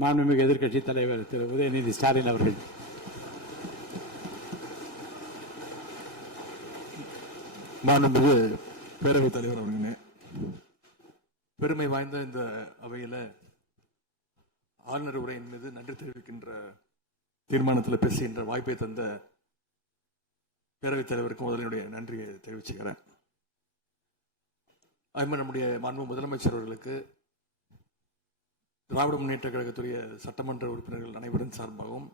மாண்புமிகு எதிர்க்கட்சி தலைவர் திரு உதயநிதி ஸ்டாலின் அவர்கள். மாண்புமிகு பேரவைத் தலைவர் அவர்களே, பெருமை வாய்ந்த இந்த அவையில ஆளுநர் உரையின் மீது நன்றி தெரிவிக்கின்ற தீர்மானத்தில் பேசுகின்ற வாய்ப்பை தந்த பேரவைத் தலைவருக்கு முதலினுடைய நன்றியை தெரிவிச்சுக்கிறேன். அதுமாதிரி நம்முடைய மாண்பு முதலமைச்சர் அவர்களுக்கு திராவிட முன்னேற்ற கழகத்துடைய சட்டமன்ற உறுப்பினர்கள் அனைவரின் சார்பாகவும்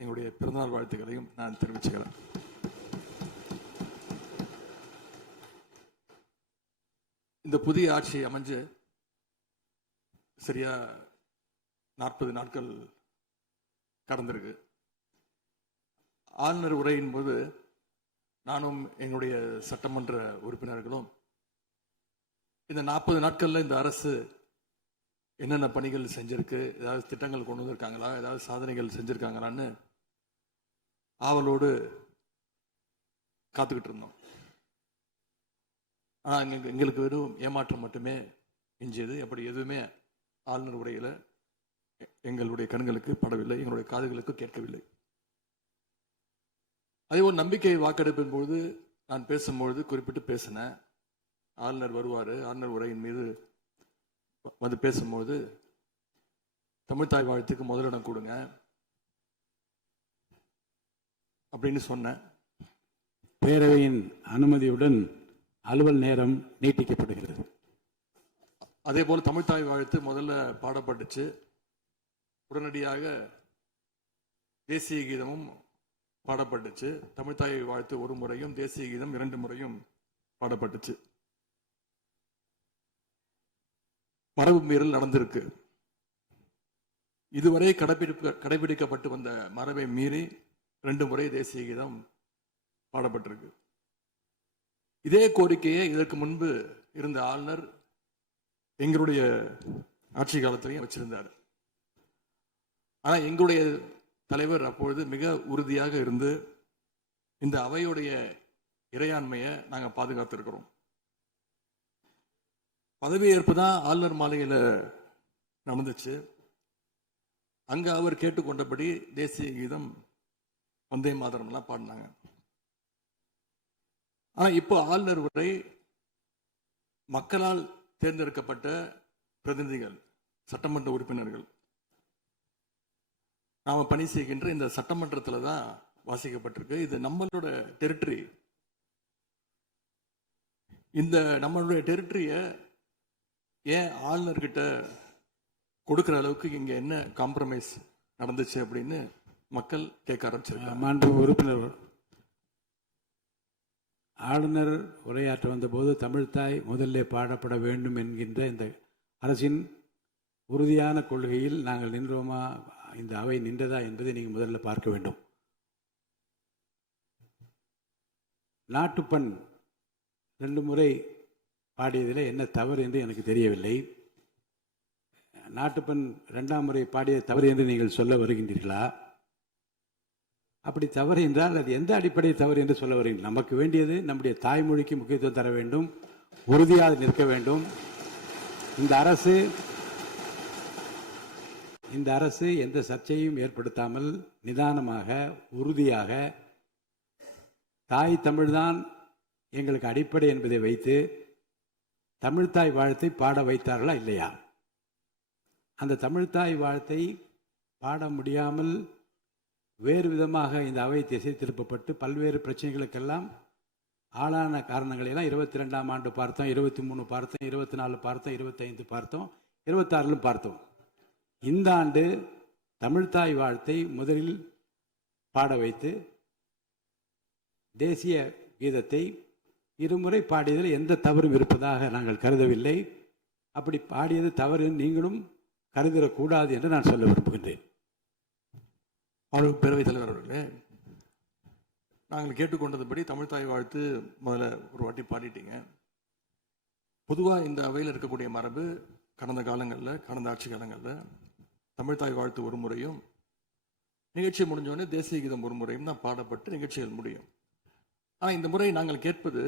எங்களுடைய பிறந்தநாள் வாழ்த்துக்களையும் நான் தெரிவிச்சுக்கிறேன். இந்த புதிய ஆட்சி அமைஞ்சு சரியா 40 நாட்கள் கடந்திருக்கு. ஆளுநர் உரையின் போது நானும் எங்களுடைய சட்டமன்ற உறுப்பினர்களும் இந்த 40 நாட்கள்ல இந்த அரசு என்னென்ன பணிகள் செஞ்சிருக்கு, ஏதாவது திட்டங்கள் கொண்டு வந்திருக்காங்களா, ஏதாவது சாதனைகள் செஞ்சிருக்காங்களான்னு ஆவலோடு காத்துக்கிட்டு இருந்தோம். ஆனால் எங்களுக்கு வெறும் ஏமாற்றம் மட்டுமே எஞ்சியது. அப்படி எதுவுமே ஆளுநர் உரையில எங்களுடைய கண்களுக்கு படவில்லை, எங்களுடைய காதுகளுக்கு கேட்கவில்லை. அதே ஒரு நம்பிக்கை வாக்கெடுப்பின் போது நான் பேசும்பொழுது குறிப்பிட்டு பேசினேன். ஆளுநர் வருவார், ஆளுநர் உரையின் மீது வந்து பேசும்போது தமிழ்தாய் வாழ்த்துக்கு முதலிடம் கொடுங்க அப்படின்னு சொன்னேன். பேரவையின் அனுமதியுடன் அலுவல் நேரம் நீட்டிக்கப்படுகிறது. அதே போல தமிழ்தாய் வாழ்த்து முதல்ல பாடப்பட்டுச்சு. உடனடியாக தேசிய கீதமும் பாடப்பட்டுச்சு. தமிழ்தாய் வாழ்த்து ஒரு முறையும் தேசிய கீதம் 2 முறையும் பாடப்பட்டுச்சு. மரபு மீறல் நடந்திருக்கு. இதுவரை கடைபிடிக்கப்பட்டு வந்த மரபை மீறி 2 முறை தேசிய கீதம் பாடப்பட்டிருக்கு. இதே கோரிக்கையை இதற்கு முன்பு இருந்த ஆளுநர் எங்களுடைய ஆட்சி காலத்திலையும் வச்சிருந்தார். ஆனா எங்களுடைய தலைவர் அப்பொழுது மிக உறுதியாக இருந்து இந்த அவையுடைய இறையாண்மையை நாங்க பாதுகாத்திருக்கிறோம். பதவியேற்பு தான் ஆளுநர் மாளிகையில் நடந்துச்சு. அங்க அவர் கேட்டுக்கொண்டபடி தேசிய கீதம் வந்தே மாதரம் எல்லாம் பாடினாங்க. ஆனா இப்போ ஆளுநர் உரை மக்களால் தேர்ந்தெடுக்கப்பட்ட பிரதிநிதிகள், சட்டமன்ற உறுப்பினர்கள் நாம பணி செய்கின்ற இந்த சட்டமன்றத்தில் தான் வாசிக்கப்பட்டிருக்கு. இது நம்மளோட டெரிட்டரி. இந்த நம்மளுடைய டெரிட்டரிய ஏன் ஆளுநர்கிட்ட கொடுக்கிற அளவுக்கு இங்க என்ன காம்ப்ரமைஸ் நடந்துச்சு அப்படின்னு மக்கள் கேட்க ஆரம்பிச்சிருக்காங்க. மாண்பு உறுப்பினர், ஆளுநர் உரையாற்ற வந்தபோது தமிழ்தாய் முதல்ல பாடப்பட வேண்டும் என்கின்ற இந்த அரசின் உறுதியான கொள்கையில் நாங்கள் நின்றோமா, இந்த அவை நின்றதா என்பதை நீங்கள் முதல்ல பார்க்க வேண்டும். நாட்டுப்பண் 2 முறை பாடியதில் என்ன தவறு என்று எனக்கு தெரியவில்லை. நாட்டுப்பண் 2ஆம் முறை பாடியது தவறு என்று நீங்கள் சொல்ல வருகின்றீர்களா? அப்படி தவறு என்றால் அது எந்த அடிப்படையில் தவறு என்று சொல்ல வருகிறீர்கள்? நமக்கு வேண்டியது நம்முடைய தாய்மொழிக்கு முக்கியத்துவம் தர வேண்டும், உறுதியாக நிற்க வேண்டும். இந்த அரசு எந்த சர்ச்சையும் ஏற்படுத்தாமல் நிதானமாக உறுதியாக தாய் தமிழ்தான் எங்களுக்கு அடிப்படை என்பதை வைத்து தமிழ்தாய் வாழ்த்தை பாட வைத்தார்களா இல்லையா? அந்த தமிழ்தாய் வாழ்த்தை பாட முடியாமல் வேறு விதமாக இந்த அவை திசை திருப்பப்பட்டு பல்வேறு பிரச்சனைகளுக்கெல்லாம் ஆளான காரணங்களெல்லாம் 22ஆம் ஆண்டு பார்த்தோம், 23 பார்த்தோம், 24 பார்த்தோம், 25 பார்த்தோம், 26 பார்த்தோம். இந்த ஆண்டு தமிழ்தாய் வாழ்த்தை முதலில் பாட வைத்து தேசிய கீதத்தை 2 முறை பாடியதில் எந்த தவறும் இருப்பதாக நாங்கள் கருதவில்லை. அப்படி பாடியது தவறு நீங்களும் கருதிடக்கூடாது என்று நான் சொல்ல விரும்புகின்றேன். பேரவைத் தலைவர் அவர்களே, நாங்கள் கேட்டுக்கொண்டதுபடி தமிழ்தாய் வாழ்த்து முதல்ல ஒரு வாட்டி பாடிட்டீங்க. பொதுவாக இந்த அவையில் இருக்கக்கூடிய மரபு கடந்த காலங்களில், கடந்த ஆட்சி காலங்களில் தமிழ்தாய் வாழ்த்து ஒரு முறையும் நிகழ்ச்சி முடிஞ்சோடனே தேசிய கீதம் ஒரு முறையும் தான் பாடப்பட்டு நிகழ்ச்சிகள் முடியும். ஆனால் இந்த முறை நாங்கள் கேட்பது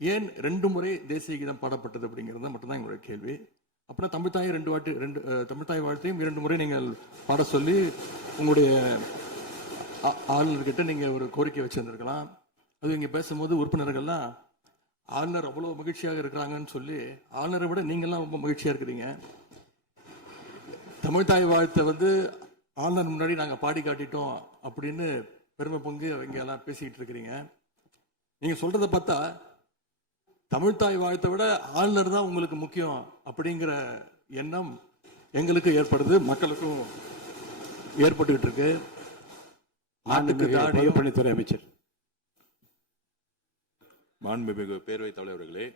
ஏன் 2 முறை தேசிய கீதம் பாடப்பட்டது அப்படிங்கிறது மட்டும்தான் எங்களுடைய கேள்வி. அப்புறம் தமிழ்த்தாயை தமிழ்த்தாய் வாழ்த்தையும் 2 முறை நீங்கள் பாட சொல்லி உங்களுடைய ஆளுநர்கிட்ட நீங்க ஒரு கோரிக்கை வச்சிருந்திருக்கலாம். அது இங்க பேசும்போது உறுப்பினர்கள்லாம் ஆளுநர் அவ்வளவு மகிழ்ச்சியாக இருக்கிறாங்கன்னு சொல்லி ஆளுநரை விட நீங்கெல்லாம் ரொம்ப மகிழ்ச்சியா இருக்கிறீங்க. தமிழ்த்தாய் வாழ்த்தை ஆளுநர் முன்னாடி நாங்க பாடி காட்டிட்டோம் அப்படின்னு பெருமை பொங்கு இங்க எல்லாம் பேசிக்கிட்டு இருக்கிறீங்க. நீங்க சொல்றதை பார்த்தா தமிழ்த்தாய் வாழ்த்தை விட ஆளுநர் தான் உங்களுக்கு முக்கியம் அப்படிங்கிற எண்ணம் எங்களுக்கு ஏற்படுது, மக்களுக்கும் ஏற்பட்டுக்கிட்டு இருக்கு. பொதுப்பணித்துறை அமைச்சர். மாண்புமிகு பேரவைத் தலைவர்களே,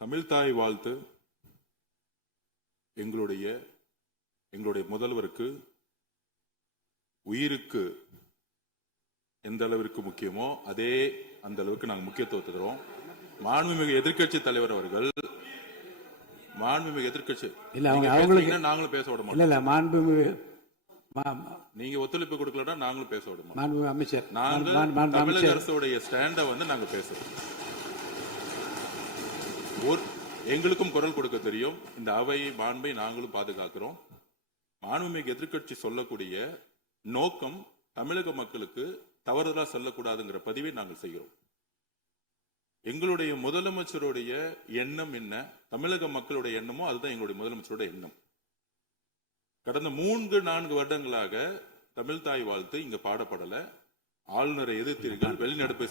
தமிழ்த்தாய் வாழ்த்து எங்களுடைய முதல்வருக்கு உயிருக்கு எந்த அளவிற்கு முக்கியமோ அந்த அளவுக்கு நாங்கள் முக்கியத்துவம் தருவோம். மாண்புமிகு எதிர்க்கட்சி தலைவர் அவர்கள் நாங்களும் பேச விட மாட்டோம். நீங்க ஒத்துழைப்பு கொடுக்கலன்னா நாங்களும் பேச விட மாட்டோம். அமைச்சர், தமிழக அரசுடைய ஸ்டாண்ட நாங்க பேசுறோம். எங்களுக்கும் குரல் கொடுக்க தெரியும். இந்த அவை மாண்பை நாங்களும் பாதுகாக்கிறோம். மாண்புமிகு எதிர்க்கட்சி சொல்லக்கூடிய நோக்கம் தமிழக மக்களுக்கு தவறுதலா சொல்லக்கூடாதுங்கிற பதிவை நாங்கள் செய்கிறோம். எங்களுடைய முதலமைச்சருடைய எண்ணம் என்ன, தமிழக மக்களுடைய எண்ணமோ அதுதான் எங்களுடைய முதலமைச்சருடைய எண்ணம். கடந்த 3-4 வருடங்களாக தமிழ்த்தாய் வாழ்த்து இங்க பாடப்படல. ஆளுநரை எதிர்த்தீர்கள், வெளிநடப்பு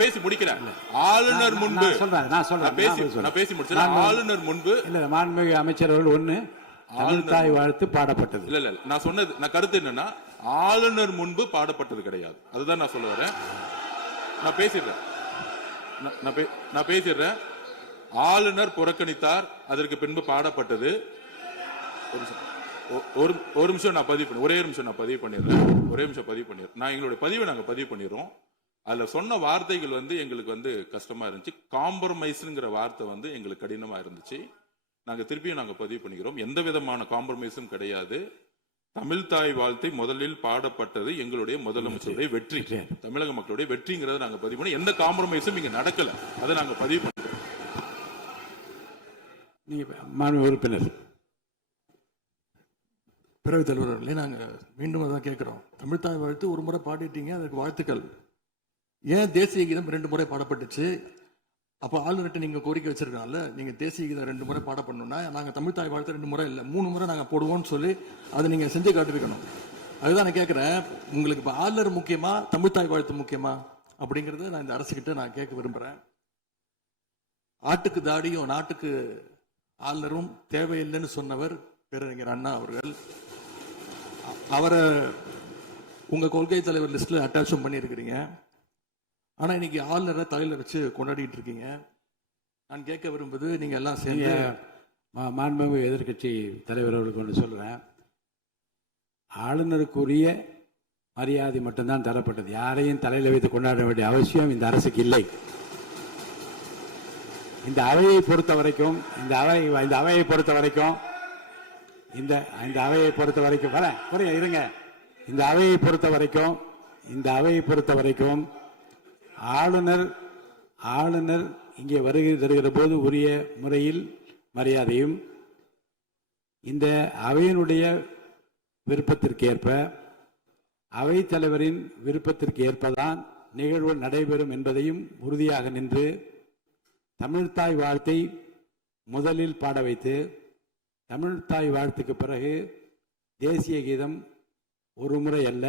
பேசி முடிக்கிறேன். ஆளுநர் முன்பு ஆளுநர் முன்பு மாண்புமிகு அமைச்சர் ஒண்ணு தமிழ்த்தாய் வாழ்த்து பாடப்பட்டது. இல்ல நான் சொன்னது, நான் கருத்து என்னன்னா ஆளுநர் முன்பு பாடப்பட்டது கிடையாது. அதுதான் நான் சொல்ல வரேன். நான் பேசிடுறேன். ஆளுநர் புறக்கணித்தார், அதற்கு பின்பு பாடப்பட்டது. ஒரு நிமிஷம் நான் பதிவு பண்ணி ஒரே நிமிஷம் நான் பதிவு பண்ணிடுறேன். நான் எங்களுடைய பதிவை நாங்க பதிவு பண்ணிடுறோம். அதுல சொன்ன வார்த்தைகள் எங்களுக்கு கஷ்டமா இருந்துச்சு. காம்ப்ரமைஸ்ங்கிற வார்த்தை எங்களுக்கு கடினமா இருந்துச்சு. நாங்க திருப்பியும் நாங்க பதிவு பண்ணிக்கிறோம். எந்த விதமான காம்ப்ரமைஸும் கிடையாது. தமிழ்த்தாய் வாழ்த்தை முதலில் பாடப்பட்டது எங்களுடைய முதலமைச்சருடைய வெற்றி, தமிழக மக்களுடைய வெற்றிங்கிறத நாங்க பதிவு பண்ணி எந்த காம்ப்ரமைஸும் இங்க நடக்கல. அதை நாங்க பதிவு பண்றோம். மாண்பு உறுப்பினர். பேரவைத் தலைவர்களே, நாங்க மீண்டும் அதான் கேட்கிறோம். தமிழ்த்தாய் வாழ்த்து ஒரு முறை பாடிட்டீங்க, அதுக்கு வாழ்த்துக்கள். ஏன் தேசிய கீதம் 2 முறை பாடப்பட்டுச்சு? அப்ப ஆளுநர்கிட்ட நீங்க கோரிக்கை வச்சிருக்கனால நீங்க தேசிய கீதம் 2 முறை பாட பண்ணணும்னா நாங்க தமிழ்த்தாய் வாழ்த்து 2 முறை இல்ல 3 முறை நாங்க போடுவோம்னு சொல்லி அதை நீங்க செஞ்சு காட்டிருக்கணும். அதுதான் நான் கேட்கிறேன். உங்களுக்கு இப்ப ஆளுநர் முக்கியமா, தமிழ்த்தாய் வாழ்த்து முக்கியமா அப்படிங்கறத நான் இந்த அரசுகிட்ட நான் கேட்க விரும்புறேன். ஆட்டுக்கு தாடியும் நாட்டுக்கு ஆளுநரும் தேவையில்லைன்னு சொன்னவர் பேரறிஞர் அண்ணா அவர்கள். அவரை உங்க கொள்கை தலைவர் லிஸ்ட்ல அட்டாச்சும் பண்ணியிருக்கிறீங்க. ஆனா இன்னைக்கு ஆளுநரை தலையில வச்சு கொண்டாடிட்டு இருக்கீங்க. நான் கேட்க விரும்புவது, நீங்க எல்லாம் சேர்ந்து மாண்புமிகு எதிர்க்கட்சி தலைவர் அவர்களுக்கு ஒன்று சொல்றேன். ஆளுநருக்குரிய மரியாதை மட்டும்தான் தரப்பட்டது. யாரையும் தலையில வைத்து கொண்டாட வேண்டிய அவசியம் இந்த அரசுக்கு இல்லை. இந்த அவையை பொறுத்த வரைக்கும் இந்த அவையை பொறுத்த வரைக்கும் இருங்க. இந்த அவையை பொறுத்த வரைக்கும் ஆளுநர் இங்கே வருகை தருகிற போது உரிய முறையில் மரியாதையும், இந்த அவையினுடைய விருப்பத்திற்கேற்ப, அவைத் தலைவரின் விருப்பத்திற்கு ஏற்பதான் நிகழ்வு நடைபெறும் என்பதையும் உறுதியாக நின்று தமிழ்த்தாய் வாழ்த்தை முதலில் பாட வைத்து, தமிழ்த்தாய் வாழ்த்துக்கு பிறகு தேசிய கீதம் 1 முறை அல்ல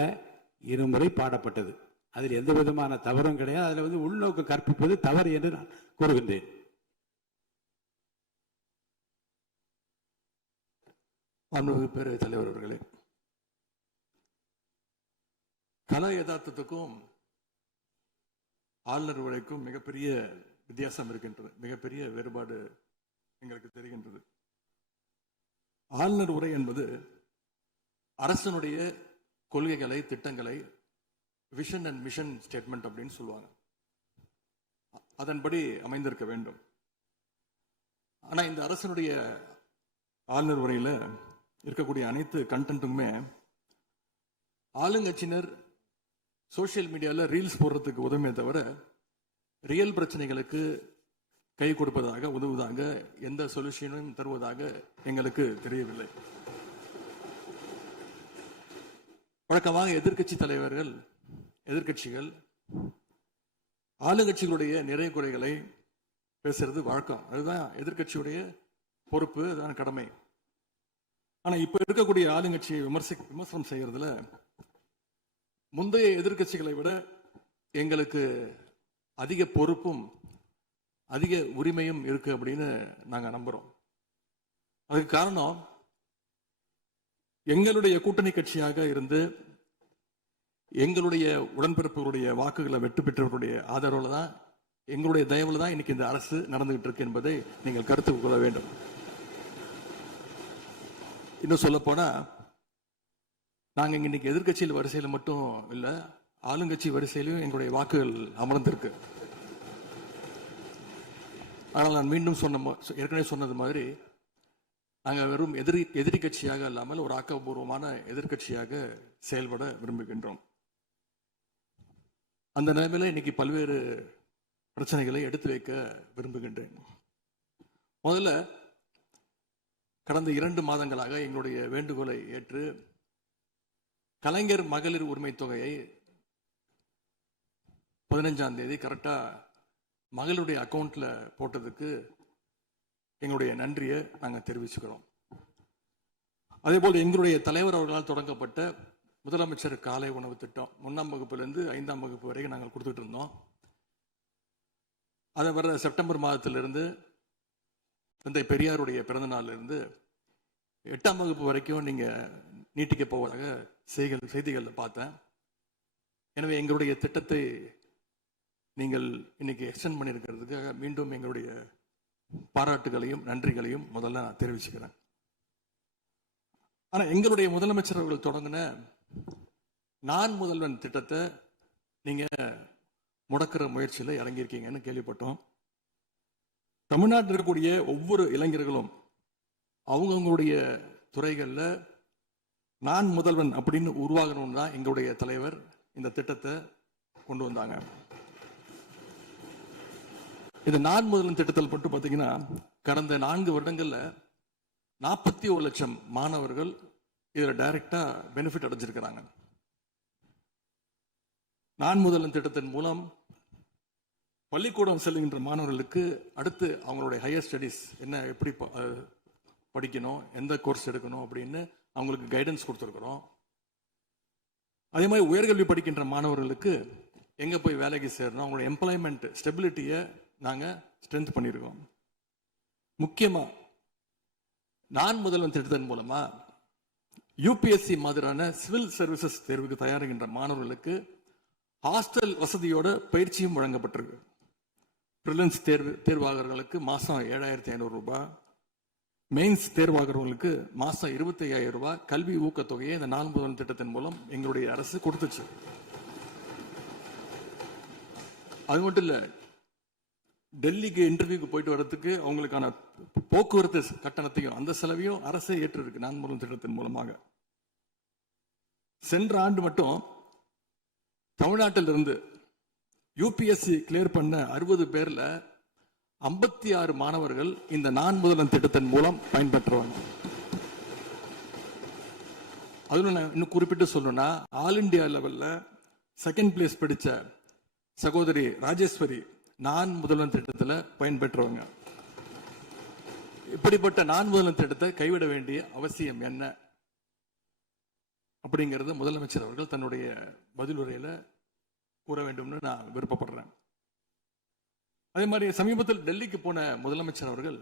2 முறை பாடப்பட்டது. அதில் எந்த விதமான தவறும் கிடையாது. அதில் உள்நோக்கு கற்பிப்பது தவறு என்று நான் கூறுகின்றேன். பேரவைத் தலைவர் அவர்களே, கலா யதார்த்தத்துக்கும் ஆளுநர் உரைக்கும் மிகப்பெரிய வித்தியாசம் இருக்கின்றது. மிகப்பெரிய வேறுபாடு எங்களுக்கு தெரிகின்றது. ஆளுநர் உரை என்பது அரசனுடைய கொள்கைகளை, திட்டங்களை, விஷன் அண்ட் மிஷன் ஸ்டேட்மெண்ட் அப்படின்னு சொல்லுவாங்க. அதன்படி அமைந்திருக்க வேண்டும். ஆனா இந்த அரசனுடைய ஆளுநர் உரையில இருக்கக்கூடிய அனைத்து கண்டென்ட்டுமே ஆளுங்கட்சியினர் சோஷியல் மீடியாவில் ரீல்ஸ் போடுறதுக்கு உதவுமே தவிர ரியல் பிரச்சனைகளுக்கு கை கொடுப்பதாக உதவுவதாக எந்த சொல்யூஷனும் தருவதாக எங்களுக்கு தெரியவில்லை. வழக்கமாக எதிர்க்கட்சி தலைவர்கள், எதிர்க்கட்சிகள் ஆளுங்கட்சிகளுடைய நிறை குறைகளை பேசுறது வழக்கம். அதுதான் எதிர்க்கட்சியுடைய பொறுப்பு, அதுதான் கடமை. ஆனா இப்ப இருக்கக்கூடிய ஆளுங்கட்சியை விமர்சனம் செய்யறதுல முந்தைய எதிர்க்கட்சிகளை விட எங்களுக்கு அதிக பொறுப்பும் அதிக உரிமையும் இருக்கு அப்படின்னு நாங்க நம்புறோம். அதுக்கு காரணம், எங்களுடைய கூட்டணி கட்சியாக இருந்து எங்களுடைய உடன்பிறப்புகளுடைய வாக்குகளை வெற்றி பெற்றவர்களுடைய ஆதரவுல தான், எங்களுடைய தயவுல தான் இன்னைக்கு இந்த அரசு நடந்துகிட்டு இருக்கு என்பதை நீங்கள் கருத்து கொள்ள வேண்டும். இன்னும் சொல்ல போனா, நாங்க இன்னைக்கு எதிர்கட்சியில் வரிசையில் மட்டும் இல்ல, ஆளுங்கட்சி வரிசையிலும் எங்களுடைய வாக்குகள் அமர்ந்திருக்கு. ஆனால் நான் மீண்டும் ஏற்கனவே சொன்னது மாதிரி, நாங்கள் வெறும் எதிரி கட்சியாக இல்லாமல் ஒரு ஆக்கப்பூர்வமான எதிர்கட்சியாக செயல்பட விரும்புகின்றோம். அந்த நிலைமையில இன்னைக்கு பல்வேறு பிரச்சனைகளை எடுத்து வைக்க விரும்புகின்றேன். முதல்ல, கடந்த 2 மாதங்களாக எங்களுடைய வேண்டுகோளை ஏற்று கலைஞர் மகளிர் உரிமை தொகையை 15ஆம் தேதி கரெக்டா மகளுடைய அக்கௌண்ட்ல போட்டதுக்கு எங்களுடைய நன்றியை நாங்கள் தெரிவிச்சுக்கிறோம். அதே போல் எங்களுடைய தலைவர் அவர்களால் தொடங்கப்பட்ட முதலமைச்சர் காலை உணவு திட்டம் 1ஆம் வகுப்பிலிருந்து 5ஆம் வகுப்பு வரைக்கும் நாங்கள் கொடுத்துட்டு இருந்தோம். அதை வர செப்டம்பர் மாதத்திலிருந்து தந்தை பெரியாருடைய பிறந்த நாளிலிருந்து 8ஆம் வகுப்பு வரைக்கும் நீங்க நீட்டிக்க போவதாக செய்திகளில் பார்த்தேன். எனவே எங்களுடைய திட்டத்தை நீங்கள் இன்னைக்கு எக்ஸ்டெண்ட் பண்ணியிருக்கிறதுக்காக மீண்டும் எங்களுடைய பாராட்டுகளையும் நன்றிகளையும் முதல்ல நான் தெரிவிச்சுக்கிறேன். ஆனா எங்களுடைய முதலமைச்சர் அவர்கள் தொடங்கின நான் முதல்வன் திட்டத்தை நீங்க முடக்கிற முயற்சியில் இறங்கியிருக்கீங்கன்னு கேள்விப்பட்டோம். தமிழ்நாட்டில் இருக்கக்கூடிய ஒவ்வொரு இளைஞர்களும் அவங்களுடைய துறைகள்ல நான் முதல்வன் அப்படின்னு உருவாகணும்னு தான் எங்களுடைய தலைவர் இந்த திட்டத்தை கொண்டு வந்தாங்க. இந்த நான் முதல்வன் திட்டத்தில் மட்டும் பார்த்தீங்கன்னா, கடந்த 4 வருடங்கள்ல 41 லட்சம் மாணவர்கள் இதில் டைரக்டா பெனிஃபிட் அடைஞ்சிருக்கிறாங்க. நான் முதல்வன் திட்டத்தின் மூலம் பள்ளிக்கூடம் செல்லுகின்ற மாணவர்களுக்கு அடுத்து அவங்களுடைய ஹையர் ஸ்டடீஸ் என்ன, எப்படி படிக்கணும், எந்த கோர்ஸ் எடுக்கணும் அப்படின்னு அவங்களுக்கு கைடன்ஸ் கொடுத்துருக்குறோம். அதே மாதிரி உயர்கல்வி படிக்கின்ற மாணவர்களுக்கு எங்க போய் வேலைக்கு சேரணும், அவங்களுடைய எம்ப்ளாய்மெண்ட் ஸ்டெபிலிட்டியை நாங்க ஸ்ட்ரென்த் பண்ணியிருக்கோம். முக்கியமா நான் முதல்வன் திட்டத்தின் மூலமா யூபிஎஸ்சி மாதிரியான சிவில் சர்வீசஸ் தேர்வுக்கு தயாரிக்கின்ற மாணவர்களுக்கு ஹாஸ்டல் வசதியோட பயிற்சியும் வழங்கப்பட்டிருக்கு. பிரிலிம்ஸ் தேர்வாளர்களுக்கு மாசம் 7,500 ரூபாய், மெயின்ஸ் தேர்வாகிறவங்களுக்கு மாசம் 25,000 ரூபாய் கல்வி ஊக்கத்தொகையை இந்த நான் முதல்வன் திட்டத்தின் மூலம் எங்களுடைய அரசு கொடுத்துச்சு. அது மட்டும் இல்ல, டெல்லிக்கு இன்டர்வியூக்கு போயிட்டு வர்றதுக்கு அவங்களுக்கான போக்குவரத்து கட்டணத்தையும் அந்த செலவையும் அரசே ஏற்றிருக்கு நான் முதல்வன் திட்டத்தின் மூலமாக. சென்ற ஆண்டு மட்டும் தமிழ்நாட்டில் இருந்து யூபிஎஸ்சி கிளியர் பண்ண 60 பேர்ல 56 மாணவர்கள் இந்த நான் முதல்வன் திட்டத்தின் மூலம் பயன்பெற்றவாங்க. அதுல இன்னும் குறிப்பிட்டு சொல்லணும்னா, ஆல் இண்டியா லெவல்ல செகண்ட் பிளேஸ் படிச்ச சகோதரி ராஜேஸ்வரி நான் முதல்வன் திட்டத்தில் பயன்பெற்றவங்க. இப்படிப்பட்ட நான் முதல்வன் திட்டத்தை கைவிட வேண்டிய அவசியம் என்ன அப்படிங்கிறது முதலமைச்சர் அவர்கள் தன்னுடைய பதில் உரையில கூற வேண்டும்னு நான் விருப்பப்படுறேன். அதே மாதிரி சமீபத்தில் டெல்லிக்கு போன முதலமைச்சர் அவர்கள்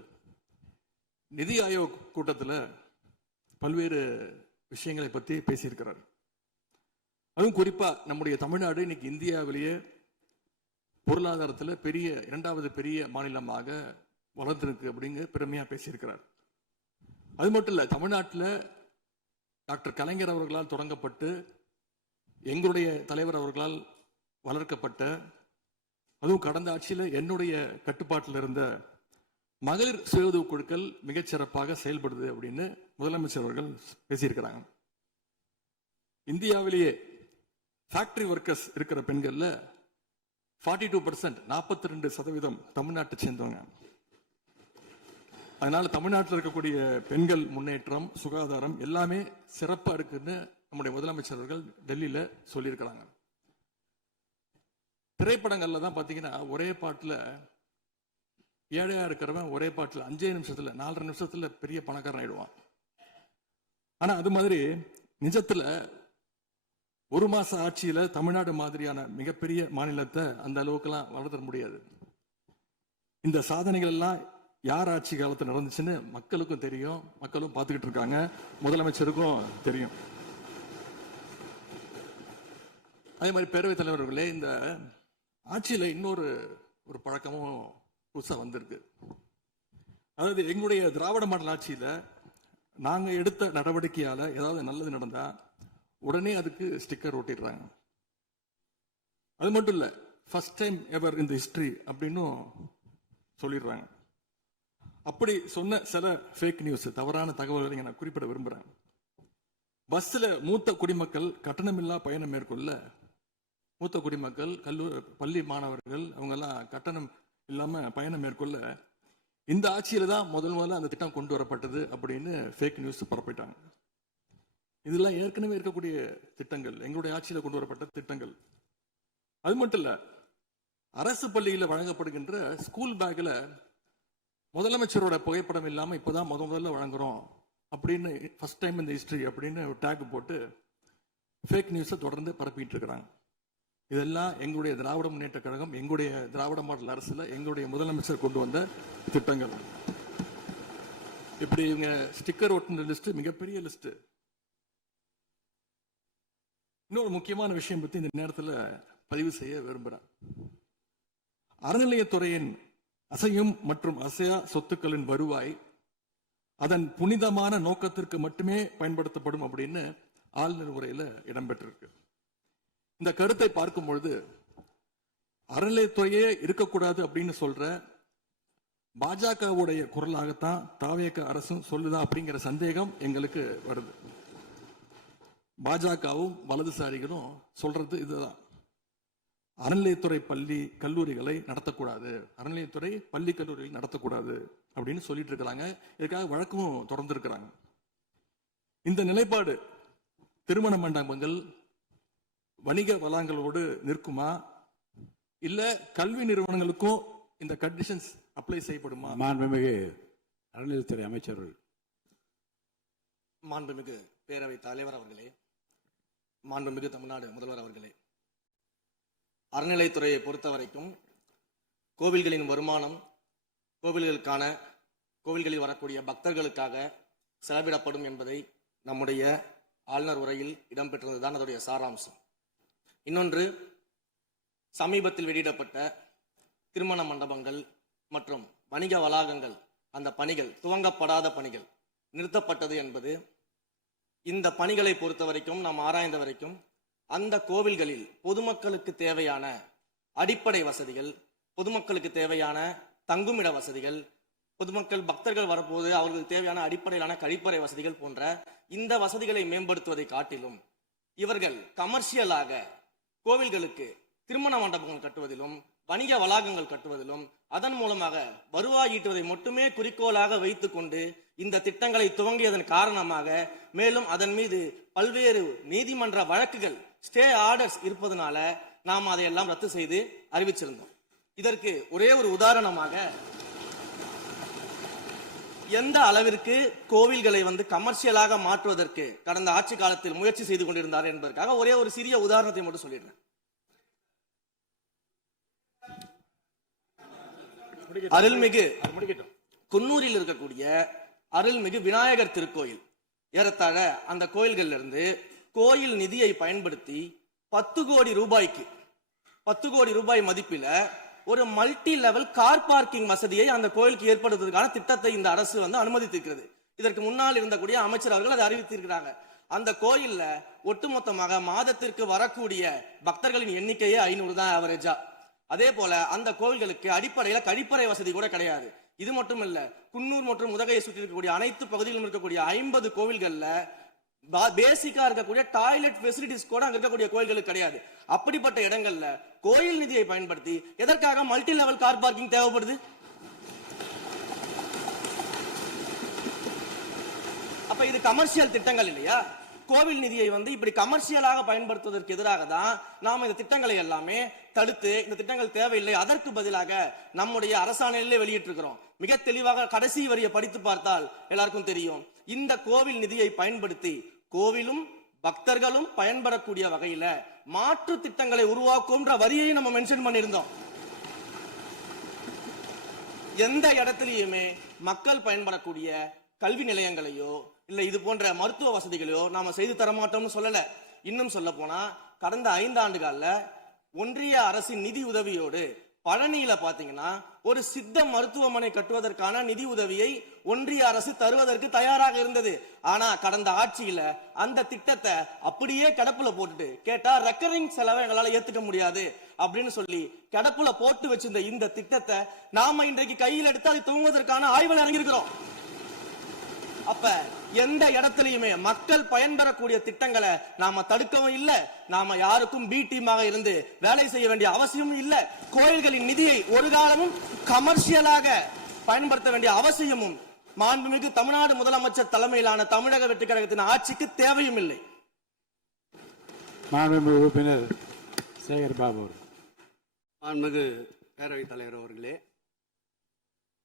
நிதி ஆயோக் கூட்டத்தில் பல்வேறு விஷயங்களை பற்றி பேசியிருக்கிறார். அதுவும் குறிப்பா நம்முடைய தமிழ்நாடு இன்னைக்கு இந்தியாவிலேயே பொருளாதாரத்தில் 2வது பெரிய மாநிலமாக வளர்ந்திருக்கு அப்படிங்க பெருமையா பேசியிருக்கிறார். அது மட்டும் இல்ல, தமிழ்நாட்டில் டாக்டர் கலைஞர் அவர்களால் தொடங்கப்பட்டு எங்களுடைய தலைவர் அவர்களால் வளர்க்கப்பட்ட, அதுவும் கடந்த ஆட்சியில் என்னுடைய கட்டுப்பாட்டில் இருந்த மகளிர் சுய உதவி குழுக்கள் மிகச்சிறப்பாக செயல்படுது அப்படின்னு முதலமைச்சர் அவர்கள் பேசியிருக்கிறாங்க. இந்தியாவிலேயே ஃபேக்டரி ஒர்க்கர்ஸ் இருக்கிற பெண்கள்ல 42%, 42% தமிழ்நாட்டை சேர்ந்தவங்க. அதனால தமிழ்நாட்டில் இருக்கக்கூடிய பெண்கள் முன்னேற்றம், சுகாதாரம் எல்லாமே சிறப்பா இருக்குன்னு நம்முடைய முதலமைச்சர்கள் டெல்லியில சொல்லியிருக்கிறாங்க. திரைப்படங்கள்ல தான் பாத்தீங்கன்னா ஒரே பாட்டுல ஏழையா இருக்கிறவன் ஒரே பாட்டுல 5 நிமிஷத்துல 4.5 நிமிஷத்துல பெரிய பணக்காரன் ஆயிடுவான். ஆனா அது மாதிரி நிஜத்துல ஒரு மாச ஆட்சியில தமிழ்நாடு மாதிரியான மிகப்பெரிய மாநிலத்தை அந்த அளவுக்குலாம் வளர்த்த முடியாது. இந்த சாதனைகள் எல்லாம் யார் ஆட்சி காலத்தில் நடந்துச்சுன்னு மக்களுக்கும் தெரியும், மக்களும் பார்த்துக்கிட்டு இருக்காங்க, முதலமைச்சருக்கும் தெரியும். அதே மாதிரி பேரவைத் தலைவர்களே, இந்த ஆட்சியில இன்னொரு பழக்கமும் புதுசா வந்திருக்கு. அதாவது எங்களுடைய திராவிட மாடல் ஆட்சியில நாங்க எடுத்த நடவடிக்கையால ஏதாவது நல்லது நடந்தா உடனே அதுக்கு ஸ்டிக்கர் ஒட்டிடுறாங்க. அது மட்டும் இல்ல, ஃபர்ஸ்ட் டைம் எவர் இன் தி ஹிஸ்டரி அப்படின்னு சொல்லிடுறாங்க. அப்படி சொன்ன சில ஃபேக் நியூஸ், தவறான தகவல்களை நான் குறிப்பிட விரும்புறேன். பஸ்ல மூத்த குடிமக்கள் கட்டணமில்லா பயணம் மேற்கொள்ள, மூத்த குடிமக்கள், பள்ளி மாணவர்கள் அவங்க எல்லாம் கட்டணம் இல்லாம பயணம் மேற்கொள்ள இந்த ஆட்சியில தான் முதல்ல அந்த திட்டம் கொண்டு வரப்பட்டது அப்படின்னு ஃபேக் நியூஸ் பரப்பிட்டாங்க. இதெல்லாம் ஏற்கனவே இருக்கக்கூடிய திட்டங்கள், எங்களுடைய ஆட்சியில கொண்டு வரப்பட்ட திட்டங்கள். அது மட்டும் இல்ல, அரசு பள்ளியில வழங்கப்படுகின்ற ஸ்கூல் பேக்ல முதலமைச்சரோட புகைப்படம் இல்லாம இப்பதான் முதல்ல வழங்குறோம் அப்படின்னு, ஃபர்ஸ்ட் டைம் இந்த ஹிஸ்டரி அப்படின்னு டேக் போட்டு ஃபேக் நியூஸை தொடர்ந்து பரப்பிட்டு இருக்கிறாங்க. இதெல்லாம் எங்களுடைய திராவிட முன்னேற்ற கழகம், எங்களுடைய திராவிட மாடல் அரசுல எங்களுடைய முதலமைச்சர் கொண்டு வந்த திட்டங்கள். இப்படி இவங்க ஸ்டிக்கர் ஒட்டின லிஸ்ட் மிகப்பெரிய லிஸ்ட். இன்னொரு முக்கியமான விஷயம் பத்தி இந்த நேரத்தில் பதிவு செய்ய விரும்புறேன். அறநிலையத்துறையின் அசையும் மற்றும் அசையா சொத்துக்களின் வருவாய் அதன் புனிதமான நோக்கத்திற்கு மட்டுமே பயன்படுத்தப்படும் அப்படின்னு ஆளுநர் உரையில இடம்பெற்றிருக்கு. இந்த கருத்தை பார்க்கும் பொழுது அறநிலையத்துறையே இருக்கக்கூடாது அப்படின்னு சொல்ற பாஜகவுடைய குரலாகத்தான் தாவேக அரசும் சொல்லுதா அப்படிங்கிற சந்தேகம் எங்களுக்கு வருது. பாஜகவும் வலதுசாரிகளும் சொல்றது இதுதான், அறநிலையத்துறை பள்ளி கல்லூரிகளை நடத்தக்கூடாது, அறநிலையத்துறை பள்ளி கல்லூரிகள் நடத்தக்கூடாது அப்படின்னு சொல்லிட்டு இருக்கிறாங்க. இதுக்காக வழக்கும் தொடர்ந்து இருக்கிறாங்க. இந்த நிலைப்பாடு திருமண மண்டபங்கள், வணிக வளங்களோடு நிற்குமா, இல்ல கல்வி நிறுவனங்களுக்கும் இந்த கண்டிஷன்ஸ் அப்ளை செய்யப்படுமா? மாண்புமிகு அறநிலையத்துறை அமைச்சர்கள். மாண்புமிகு பேரவைத் தலைவர் அவர்களே, மாண்புமிகு தமிழ்நாடு முதல்வர் அவர்களே, அறநிலைத்துறையை பொறுத்த வரைக்கும் கோவில்களின் வருமானம் கோவில்களில் வரக்கூடிய பக்தர்களுக்காக செலவிடப்படும் என்பதை நம்முடைய ஆளுநர் உரையில் இடம்பெற்றதுதான் அதோடைய சாராம்சம். இன்னொன்று, சமீபத்தில் வெளியிடப்பட்ட திருமண மண்டபங்கள் மற்றும் வணிக வளாகங்கள், அந்த பணிகள் துவங்கப்படாத பணிகள் நிறுத்தப்பட்டது என்பது, இந்த பணிகளை பொறுத்த வரைக்கும் நாம் ஆராய்ந்த வரைக்கும் அந்த கோவில்களில் பொதுமக்களுக்கு தேவையான அடிப்படை வசதிகள், பொதுமக்களுக்கு தேவையான தங்குமிட வசதிகள், பொதுமக்கள் பக்தர்கள் வரப்போது அவர்களுக்கு தேவையான அடிப்படையிலான கழிப்பறை வசதிகள் போன்ற இந்த வசதிகளை மேம்படுத்துவதை காட்டிலும் இவர்கள் கமர்ஷியலாக கோவில்களுக்கு திருமண மண்டபங்கள் கட்டுவதிலும் வணிக வளாகங்கள் கட்டுவதிலும் அதன் மூலமாக வருவாய் ஈட்டுவதை மட்டுமே குறிக்கோளாக வைத்துக் கொண்டு இந்த திட்டங்களை துவங்கியதன் காரணமாக மேலும் அதன் மீது பல்வேறு நீதிமன்ற வழக்குகள், ஸ்டே ஆர்டர்ஸ் இருப்பதனால நாம் அதையெல்லாம் ரத்து செய்து அறிவிச்சிருந்தோம். இதற்கு ஒரே ஒரு உதாரணமாக, எந்த அளவிற்கு கோவில்களை கமர்ஷியலாக மாற்றுவதற்கு கடந்த ஆட்சி காலத்தில் முயற்சி செய்து கொண்டிருந்தார் என்பதற்காக ஒரே ஒரு சிறிய உதாரணத்தை மட்டும் சொல்லிடுறேன். அருள்மிகு குன்னூரில் இருக்கக்கூடிய அருள்மிகு விநாயகர் திருக்கோயில், ஏறத்தாழ அந்த கோயில்கள்ல இருந்து கோயில் நிதியை பயன்படுத்தி 10 கோடி ரூபாய் மதிப்பில ஒரு மல்டி லெவல் கார் பார்க்கிங் வசதியை அந்த கோயிலுக்கு ஏற்படுத்துவதற்கான திட்டத்தை இந்த அரசு அனுமதித்திருக்கிறது. இதற்கு முன்னால் இருந்தக்கூடிய அமைச்சர் அவர்கள் அதை அறிவித்திருக்கிறாங்க. அந்த கோயில்ல ஒட்டுமொத்தமாக மாதத்திற்கு வரக்கூடிய பக்தர்களின் எண்ணிக்கையே 500 தான் ஆவரேஜா. அதே போல அந்த கோவில்களுக்கு அடிப்படையில கழிப்பறை வசதி கூட கிடையாது. இது மட்டும் இல்ல, குன்னூர் மற்றும் உதகையை சுற்றி இருக்கக்கூடிய அனைத்து பகுதிகளிலும் இருக்கக்கூடிய 50 கோவில்கள்ல பேசிக்கா இருக்கக்கூடிய டாய்லெட் ஃபெசிலிட்டிஸ் கூட அங்க இருக்கக்கூடிய கோயில்களுக்கு கிடையாது. அப்படிப்பட்ட இடங்கள்ல கோயில் நிதியை பயன்படுத்தி எதற்காக மல்டி லெவல் கார் பார்க்கிங் தேவைப்படுது? அப்ப இது கமர்ஷியல் திட்டங்கள் இல்லையா? கோவில் நிதியை இப்படி கமர்ஷியலாக பயன்படுத்துவதற்கு எதிராக தான் நாம இந்த திட்டங்களை எல்லாமே தடுத்து, இந்த திட்டங்கள் தேவையில்லை, அதற்கு பதிலாக நம்முடைய அரசாணையிலே வெளியிட்டிருக்கிறோம். மிக தெளிவாக கடைசி வரியை படித்து பார்த்தால் எல்லாருக்கும் தெரியும். இந்த கோவில் நிதியை பயன்படுத்தி கோவிலும் பக்தர்களும் பயன்படக்கூடிய வகையில மாற்று திட்டங்களை உருவாக்கும்ன்ற வரியை நம்ம மென்ஷன் பண்ணியிருந்தோம். எந்த இடத்திலையுமே மக்கள் பயன்படக்கூடிய கல்வி நிலையங்களையோ இல்ல இது போன்ற மருத்துவ வசதிகளையோ நாம செய்து தர மாட்டோம்னு சொல்லல. இன்னும் சொல்ல போனா கடந்த 5 ஆண்டுகள்ல ஒன்றிய அரசின் நிதி உதவியோடு பழனியில பாத்தீங்கன்னா ஒரு சித்த மருத்துவமனை கட்டுவதற்கான நிதி உதவியை ஒன்றிய அரசு தருவதற்கு தயாராக இருந்தது. ஆனா கடந்த ஆட்சியில அந்த திட்டத்தை அப்படியே கிடப்புல போட்டுட்டு கேட்டா ரெக்கரிங் செலவை எங்களால ஏத்துக்க முடியாது அப்படின்னு சொல்லி கிடப்புல போட்டு வச்சிருந்த இந்த திட்டத்தை நாம இன்றைக்கு கையில் எடுத்து அதை துவங்குவதற்கான ஆய்வில் இறங்கியிருக்கிறோம். அப்ப எந்த இடத்திலையுமே மக்கள் பயன்பெறக்கூடிய திட்டங்களை நாம தடுக்கவும் இல்லை, நாம யாருக்கும் பி டீமாக இருந்து வேலை செய்ய வேண்டிய அவசியமும் இல்லை. கோயில்களின் நிதியை ஒரு காலமும் கமர்ஷியலாக பயன்படுத்த வேண்டிய அவசியமும் மாண்புமிகு தமிழ்நாடு முதலமைச்சர் தலைமையிலான தமிழக வெற்றி கழகத்தின் ஆட்சிக்கு தேவையும் இல்லை. மாண்புமிகு உறுப்பினர் சேகர் பாபு. மாண்புமிகு பேரவைத் தலைவர் அவர்களே,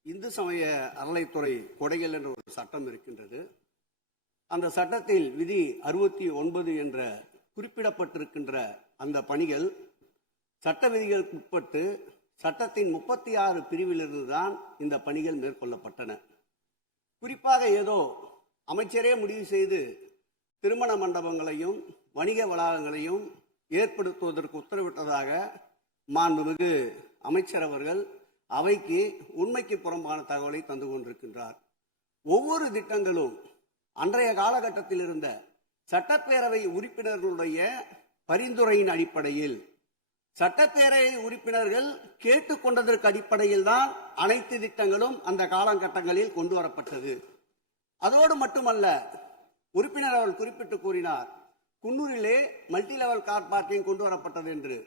இந்து சமய அறநிலைத்துறை கொடைகள் என்ற ஒரு சட்டம் இருக்கின்றது. அந்த சட்டத்தில் விதி 69 என்ற குறிப்பிடப்பட்டிருக்கின்ற அந்த பணிகள் சட்ட விதிகளுக்கு உட்பட்டு சட்டத்தின் 36 பிரிவிலிருந்து தான் இந்த பணிகள் மேற்கொள்ளப்பட்டன. குறிப்பாக ஏதோ அமைச்சரே முடிவு செய்து திருமண மண்டபங்களையும் வணிக வளாகங்களையும் ஏற்படுத்துவதற்கு உத்தரவிட்டதாக மாண்புமிகு அமைச்சர் அவர்கள் அவைக்கு உண்மைக்கு புறம்பான தகவலை தந்து கொண்டிருக்கின்றார். ஒவ்வொரு திட்டங்களும் அன்றைய காலகட்டத்தில் இருந்த சட்டப்பேரவை உறுப்பினர்களுடைய பரிந்துரையின் அடிப்படையில், சட்டப்பேரவை உறுப்பினர்கள் கேட்டுக்கொண்டதற்கு அடிப்படையில் தான் அனைத்து திட்டங்களும் அந்த காலகட்டங்களில் கொண்டு வரப்பட்டது. அதோடு மட்டுமல்ல, உறுப்பினர் அவர்கள் குறிப்பிட்டு கூறினார், குன்னூரிலே மல்டி லெவல் கார் பார்க்கிங் கொண்டு வரப்பட்டது என்று.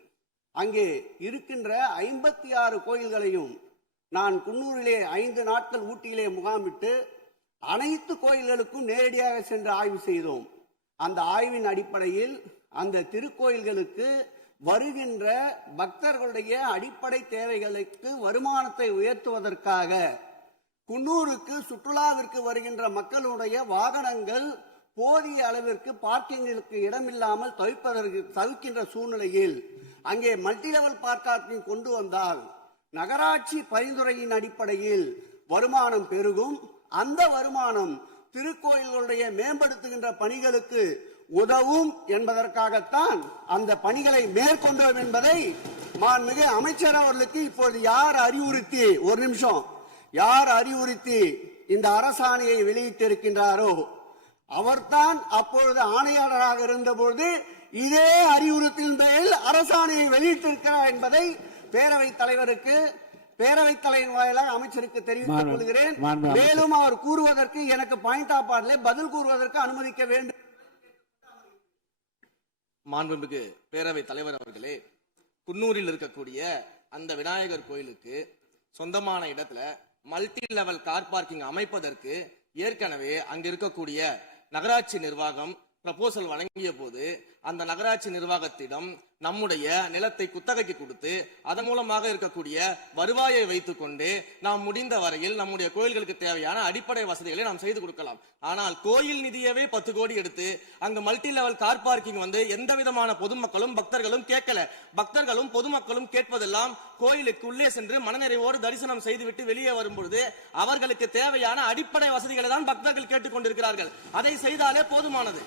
அங்கே இருக்கின்ற 56 கோயில்களையும் நான் குன்னூரிலே 5 நாட்கள் ஊட்டியிலே முகாமிட்டு அனைத்து கோயில்களுக்கும் நேரடியாக சென்று ஆய்வு செய்தோம். அந்த ஆய்வின் அடிப்படையில் அந்த திருக்கோயில்களுக்கு வருகின்ற பக்தர்களுடைய அடிப்படை தேவைகளுக்கு வருமானத்தை உயர்த்துவதற்காக குன்னூருக்கு சுற்றுலாவிற்கு வருகின்ற மக்களுடைய வாகனங்கள் போதிய அளவிற்கு பார்க்கிங்களுக்கு இடமில்லாமல் தவிக்கின்ற சூழ்நிலையில் அங்கே மல்டி லெவல் பார்க்கிங் கொண்டு வந்தால் நகராட்சி பரிந்துரையின் அடிப்படையில் வருமானம் பெருகும். அந்த வருமானம் திருக்கோயில்களுடைய மேம்படுத்துகின்ற பணிகளுக்கு உதவும் என்பதற்காகத்தான் அந்த பணிகளை மேற்கொண்டோம் என்பதை மாண்புமிகு அமைச்சர் அவர்களுக்கு இப்போது யார் அறிவுறுத்தி, ஒரு நிமிஷம், யார் அறிவுறுத்தி இந்த அரசாணையை வெளியிட்டிருக்கின்றாரோ அவர்தான் அப்பொழுது ஆணையாளராக இருந்தபோது இதே அறிவுறுத்தின் பேரில் அரசாணையை வெளியிட்டிருக்கிறார் என்பதை பேரவைத் தலைவருக்கு, பேரவைத் தலைவர் வாயிலாக அமைச்சருக்கு தெரிவித்துக் கொள்கிறேன். மேலும் அவர் கூறுவதற்கு எனக்கு பாயிண்ட் ஆஃப் ஆர்டரில் பதில் கூறுவதற்கு அனுமதிக்க வேண்டும். மாண்புமிகு பேரவைத் தலைவர் அவர்களே, குன்னூரில் இருக்கக்கூடிய அந்த விநாயகர் கோயிலுக்கு சொந்தமான இடத்துல மல்டி லெவல் கார் பார்க்கிங் அமைப்பதற்கு ஏற்கனவே அங்க இருக்கக்கூடிய நகராட்சி நிர்வாகம் ப்ரப்போசல் வழங்கிய போது அந்த நகராட்சி நிர்வாகத்திடம் நம்முடைய நிலத்தை குத்தகைக்கு கொடுத்து அதன் மூலமாக இருக்கக்கூடிய வருவாயை வைத்துக் கொண்டு நாம் முடிந்த வரையில் நம்முடைய கோயில்களுக்கு தேவையான அடிப்படை வசதிகளை நாம் செய்து கொடுக்கலாம். ஆனால் கோயில் நிதியவே 10 கோடி எடுத்து அங்கு மல்டி லெவல் கார் பார்க்கிங் எந்த விதமான பொதுமக்களும் பக்தர்களும் கேட்கல. பக்தர்களும் பொதுமக்களும் கேட்பதெல்லாம் கோயிலுக்கு உள்ளே சென்று மனநிறைவோடு தரிசனம் செய்துவிட்டு வெளியே வரும் பொழுது அவர்களுக்கு தேவையான அடிப்படை வசதிகளை தான் பக்தர்கள் கேட்டுக்கொண்டிருக்கிறார்கள். அதை செய்தாலே போதுமானது.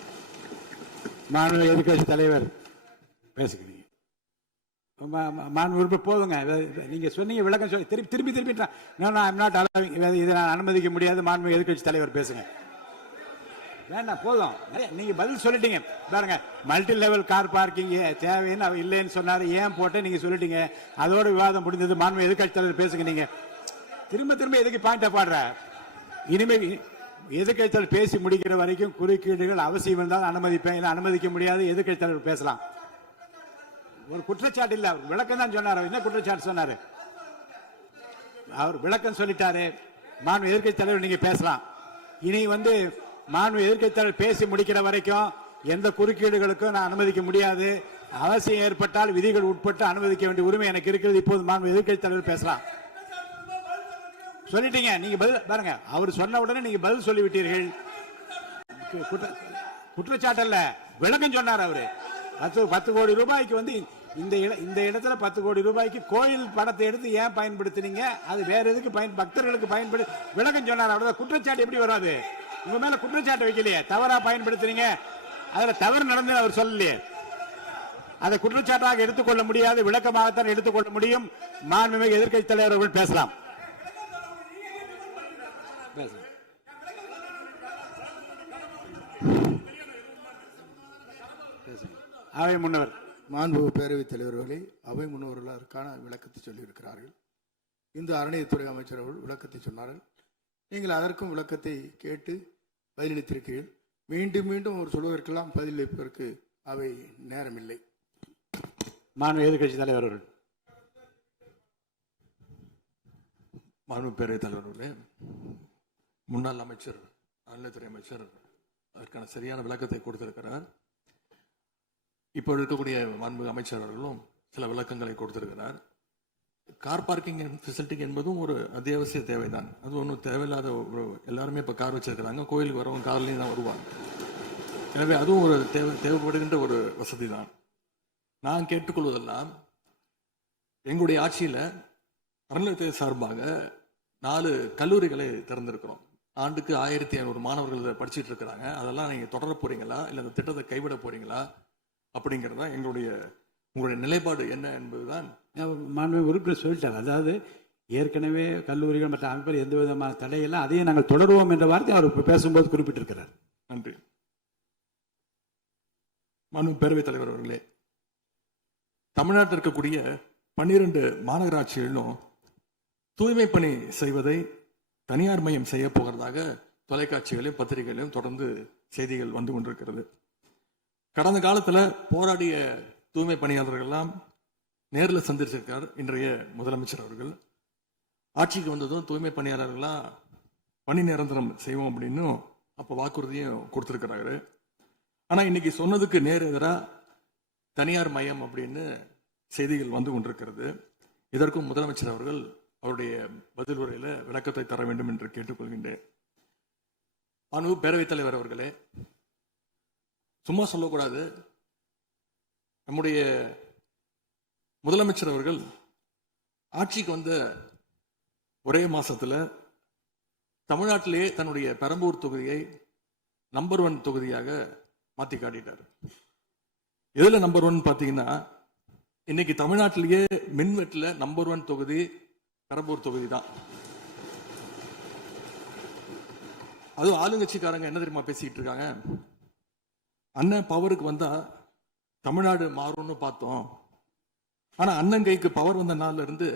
மாண்புமிகு எதிர்க்கட்சி தலைவர் பேசுகிறீங்க. மாண்பு போதுங்க. நீங்க சொன்னீங்க, விளக்கம் சொல்லி திருப்பி இதை நான் அனுமதிக்க முடியாது. மாண்புமிகு எதிர்க்கட்சி தலைவர் பேசுங்க. வேண்டாம், போதும். நீங்க பதில் சொல்லிட்டீங்க பாருங்க. மல்டி லெவல் கார் பார்க்கிங் தேவைன்னு அவர் இல்லைன்னு சொன்னாரு, ஏன் போட்டு நீங்க சொல்லிட்டீங்க. அதோட விவாதம் முடிந்தது. மாண்புமிகு எதிர்க்கட்சி தலைவர் பேசுங்க. நீங்க திரும்ப எதுக்கு பாயிண்ட் பாடுற? இனிமே எதிர்க்கட்சி தலைவர் பேசி முடிக்கிற வரைக்கும் குறுக்கீடுகள் அவசியம் இருந்தால் அனுமதிப்பேன், இல்லை அனுமதிக்க முடியாது. எதிர்க்கட்சி தலைவர் பேசலாம். ஒரு குற்றச்சாட்டு இல்ல, அவர் விளக்கம் தான் சொன்னார். என்ன குற்றச்சாட்டு சொன்னாரு? அவர் விளக்கம் சொல்லிட்டாரு. மாண்பு எதிர்க்கட்சி தலைவர் நீங்க பேசலாம். இனி மாண்பு எதிர்க்கட்சி தலைவர் பேசி முடிக்கிற வரைக்கும் எந்த குறுக்கீடுகளுக்கும் நான் அனுமதிக்க முடியாது. அவசியம் ஏற்பட்டால் விதிகள் உட்பட்டு அனுமதிக்க வேண்டிய உரிமை எனக்கு இருக்கிறது. இப்போது மாண்பு எதிர்க்கட்சி தலைவர் பேசலாம். சொல்லிட்டீங்க, நீங்க பதில் பாருங்க. அவர் சொன்ன உடனே நீங்க பதில் சொல்லிவிட்டீர்கள். குற்றச்சாட்டு அல்ல, விளக்கம் சொன்னார் அவரு. 10 கோடி ரூபாய்க்கு இந்த இடத்துல 10 கோடி ரூபாய்க்கு கோயில் படத்தை எடுத்து ஏன் பயன்படுத்தினீங்க, அது வேற எதுக்கு பக்தர்களுக்கு பயன்படுத்தி விளக்கம் சொன்னார். அவ்வளவுதான். குற்றச்சாட்டு எப்படி வராது? உங்க மேல குற்றச்சாட்டு வைக்கலையே, தவறா பயன்படுத்தினீங்க, அதுல தவறு நடந்து அவர் சொல்லலையே. அதை குற்றச்சாட்டாக எடுத்துக்கொள்ள முடியாது, விளக்கமாகத்தான் எடுத்துக்கொள்ள முடியும். மாண்புமிகு எதிர்க்கட்சி தலைவர் அவர்கள் பேசலாம். அவை முன்னவர். மாண்பு பேரவைத் தலைவர்களே, அவை முன்னவர்கள் அதற்கான விளக்கத்தை சொல்லியிருக்கிறார்கள். இந்து அறநிலையத்துறை அமைச்சர் அவர்கள் விளக்கத்தை சொன்னார்கள். நீங்கள் அதற்கும் விளக்கத்தை கேட்டு பதிலளித்திருக்கிறீர்கள். மீண்டும் மீண்டும் அவர் சொல்வதற்கெல்லாம் பதிலளிப்பதற்கு அவை நேரமில்லை. மாண்பு எதிர்க்கட்சி தலைவர் அவர்கள். மாண்பு பேரவைத் தலைவர்களே, முன்னாள் அமைச்சர் அறநிலையத்துறை அமைச்சர் அதற்கான சரியான விளக்கத்தை கொடுத்திருக்கிறார். இப்போ இருக்கக்கூடிய மாண்பு அமைச்சர் அவர்களும் சில விளக்கங்களை கொடுத்திருக்கிறார். கார் பார்க்கிங் ஃபெசிலிட்டி என்பதும் ஒரு அத்தியாவசிய தேவைதான். அது ஒன்றும் தேவையில்லாத எல்லாருமே இப்போ கார் வச்சிருக்கிறாங்க. கோயிலுக்கு வரவங்க கார்லேயும் தான் வருவாங்க. எனவே அதுவும் ஒரு தேவைப்படுகின்ற ஒரு வசதி தான். நான் கேட்டுக்கொள்வதெல்லாம், எங்களுடைய ஆட்சியில் அறநிலையத்துறை சார்பாக 4 கல்லூரிகளை திறந்திருக்கிறோம். ஆண்டுக்கு 1500 மாணவர்கள் படிச்சுட்டு இருக்கிறாங்க. அதெல்லாம் நீங்கள் தொடர போறீங்களா, இல்லை அந்த திட்டத்தை கைவிட போறீங்களா அப்படிங்கிறதா உங்களுடைய நிலைப்பாடு என்ன என்பதுதான். மாண்புமிகு உறுப்பினர் சொல்லிட்டார். அதாவது ஏற்கனவே கல்லூரிகள் மற்ற அமைப்பில் எந்த விதமான தடையெல்லாம் அதையும் நாங்கள் தொடருவோம் என்ற வார்த்தை அவர் பேசும்போது குறிப்பிட்டிருக்கிறார். நன்றி. மாண்பு பேரவைத் தலைவர் அவர்களே, தமிழ்நாட்டில் இருக்கக்கூடிய 12 மாநகராட்சிகளிலும் தூய்மை பணி செய்வதை தனியார் மயம் செய்ய போகிறதாக தொலைக்காட்சிகளையும் பத்திரிகைகளையும் தொடர்ந்து செய்திகள் வந்து கொண்டிருக்கிறது. கடந்த காலத்துல போராடிய தூய்மை பணியாளர்கள் எல்லாம் நேரில் சந்திச்சிருக்கார் இன்றைய முதலமைச்சர் அவர்கள். ஆட்சிக்கு வந்ததும் தூய்மை பணியாளர்கள்லாம் பணி நிரந்தரம் செய்வோம் அப்படின்னு அப்போ வாக்குறுதியும் கொடுத்திருக்கிறாரு. ஆனா இன்னைக்கு சொன்னதுக்கு நேர் எதிராக தனியார் மயம் அப்படின்னு செய்திகள் வந்து கொண்டிருக்கிறது. இதற்கும் முதலமைச்சர் அவர்கள் அவருடைய பதில் உரையில விளக்கத்தை தர வேண்டும் என்று கேட்டுக்கொள்கின்றேன். மாண்பு பேரவைத் தலைவர் அவர்களே, சும்மா சொல்லக்கூடாது. நம்முடைய முதலமைச்சர் அவர்கள் ஆட்சிக்கு வந்த ஒரே மாசத்துல தமிழ்நாட்டிலேயே தன்னுடைய பெரம்பூர் தொகுதியை நம்பர் 1 தொகுதியாக மாத்தி காட்டிட்டார். எதுல நம்பர் 1 பாத்தீங்கன்னா, இன்னைக்கு தமிழ்நாட்டிலேயே மின்வெட்டுல நம்பர் 1 தொகுதி பெரம்பூர் தொகுதி தான். அதுவும் ஆளுங்கட்சிக்காரங்க என்ன தெரியுமா பேசிட்டு இருக்காங்க, அண்ணன் பவருக்கு வந்தா தமிழ்நாடு மாறும்னு பார்த்தோம், ஆனா அண்ணன் கைக்கு பவர் வந்த நாள்ல இருந்து